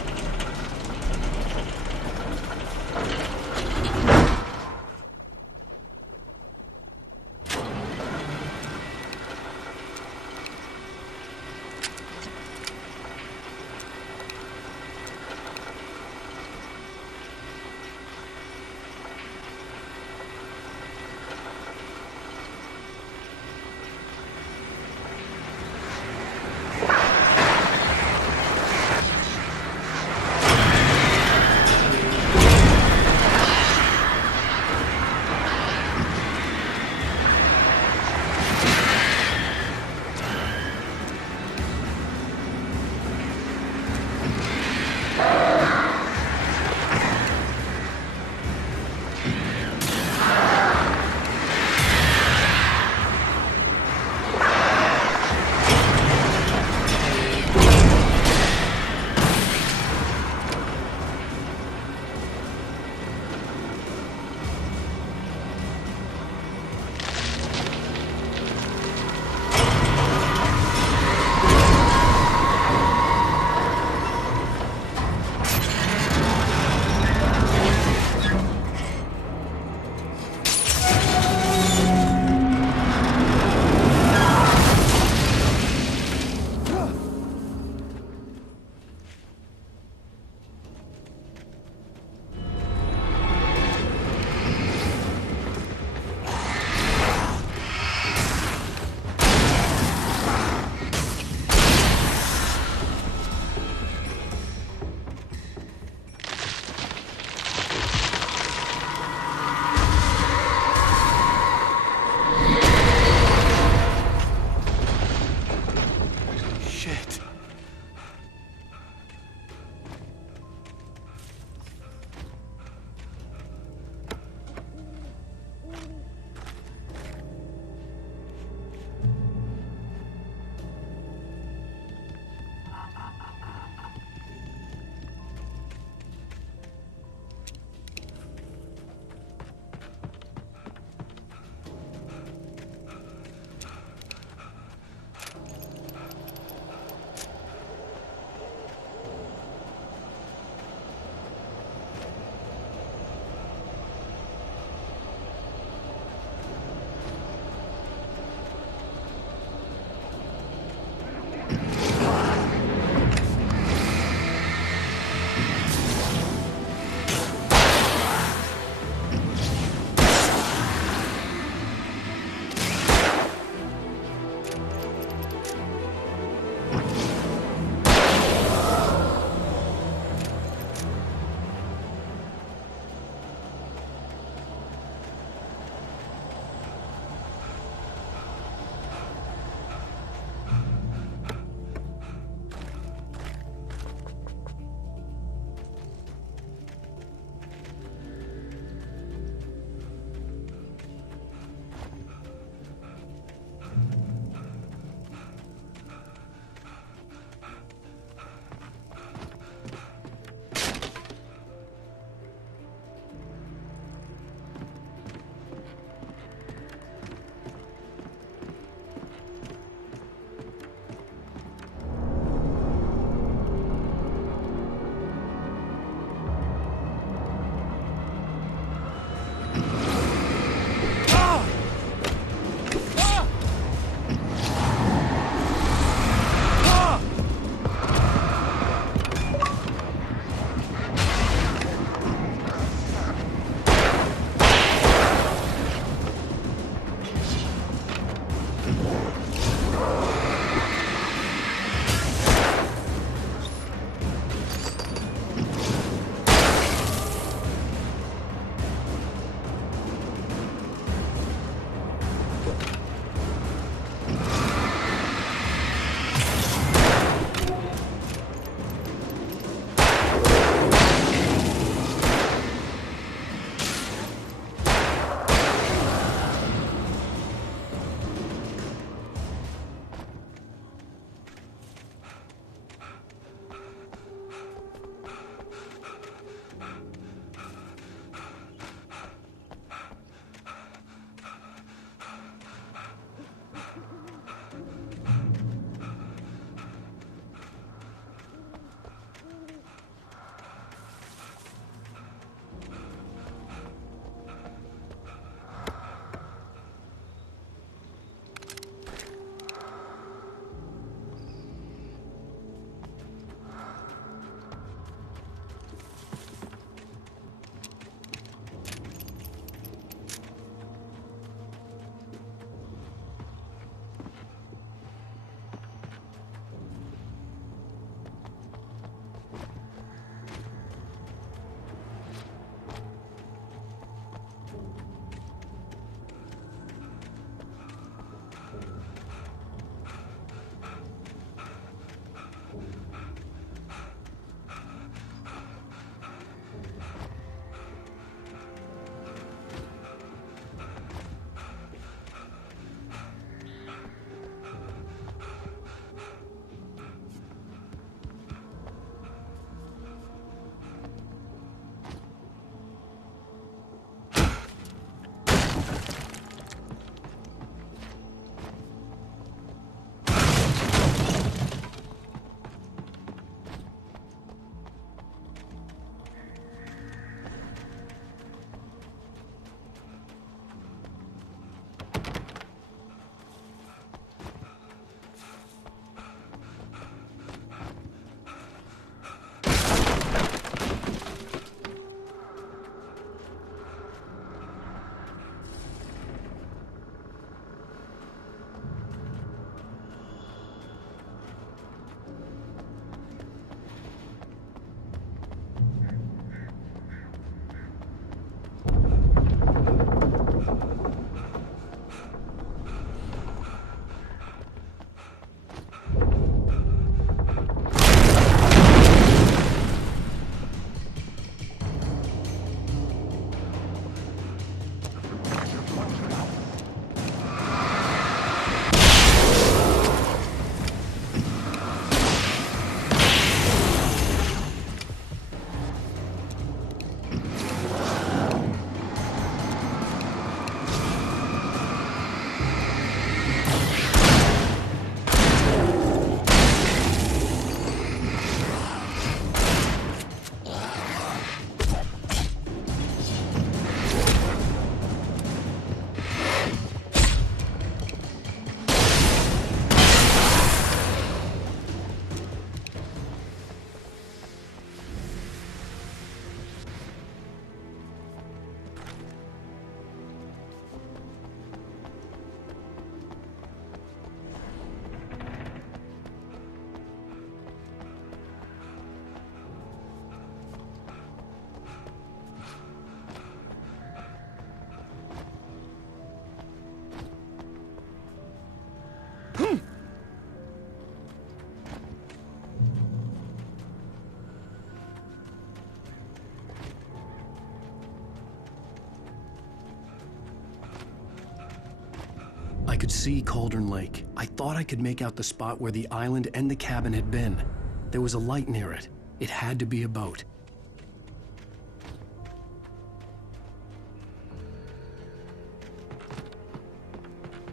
could see Cauldron Lake. I thought I could make out the spot where the island and the cabin had been. There was a light near it. It had to be a boat.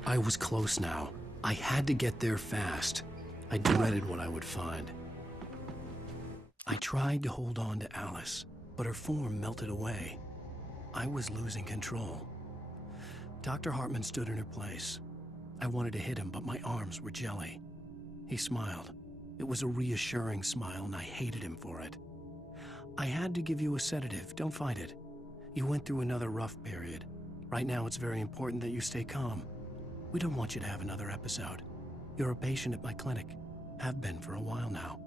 I was close now. I had to get there fast. I dreaded what I would find. I tried to hold on to Alice, but her form melted away. I was losing control. Dr. Hartman stood in her place. I wanted to hit him, but my arms were jelly. He smiled. It was a reassuring smile, and I hated him for it. I had to give you a sedative. Don't fight it. You went through another rough period. Right now, it's very important that you stay calm. We don't want you to have another episode. You're a patient at my clinic. Have been for a while now.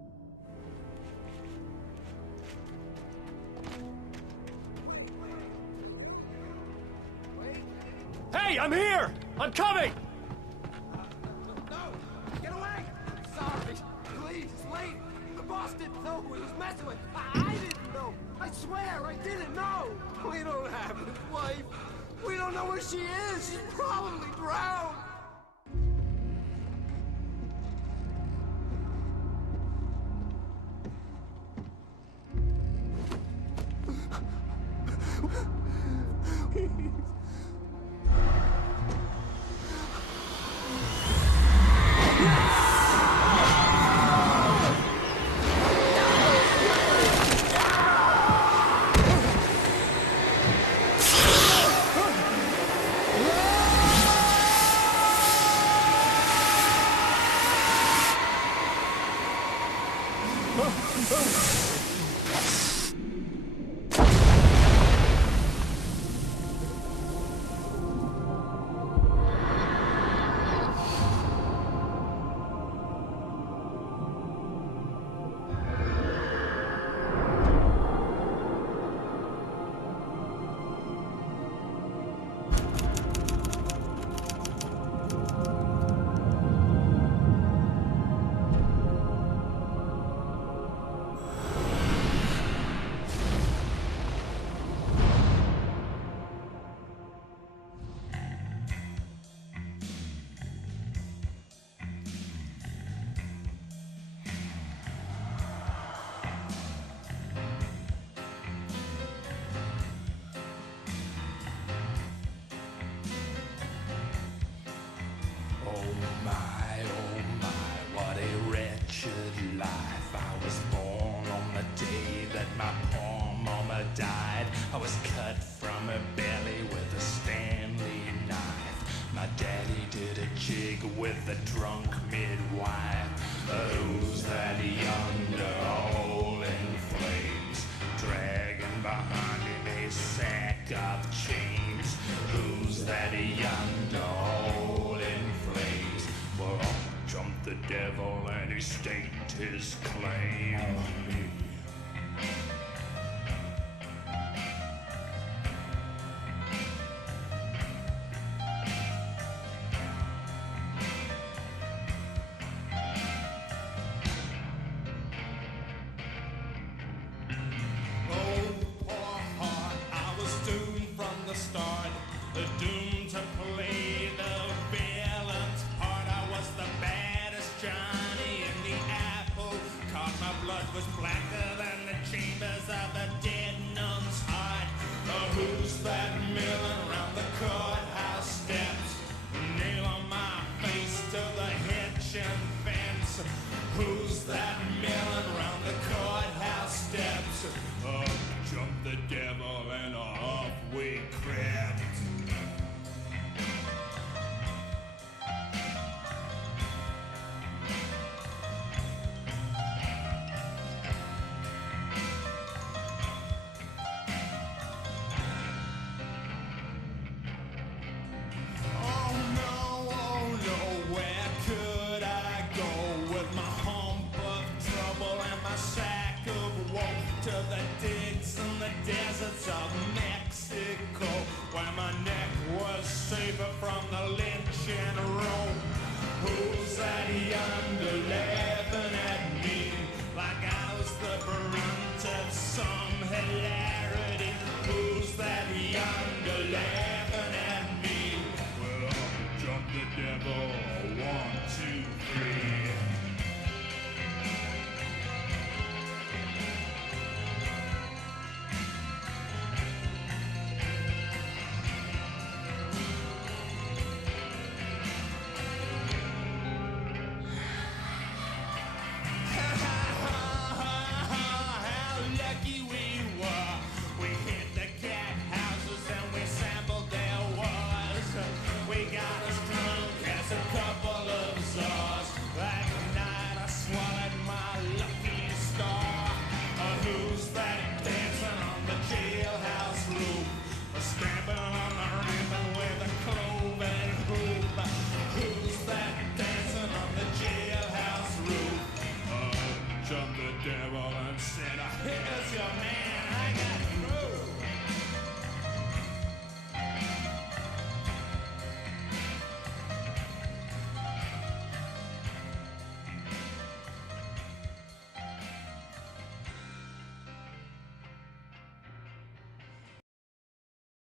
Hey, I'm here! I'm coming! No! Get away! Sorry. Please, it's late. The boss didn't know who he was messing with. I didn't know. I swear, I didn't know. We don't have his wife. We don't know where she is. She's probably drowned. With the drunk midwife, who's that yonder all in flames, dragging behind him a sack of chains? Who's that yonder all in flames? Well, up jumped the devil and he staked his claim. The level 1, 2, 3. How lucky we were. We hit the cat houses and we sampled their wars. We got as drunk as a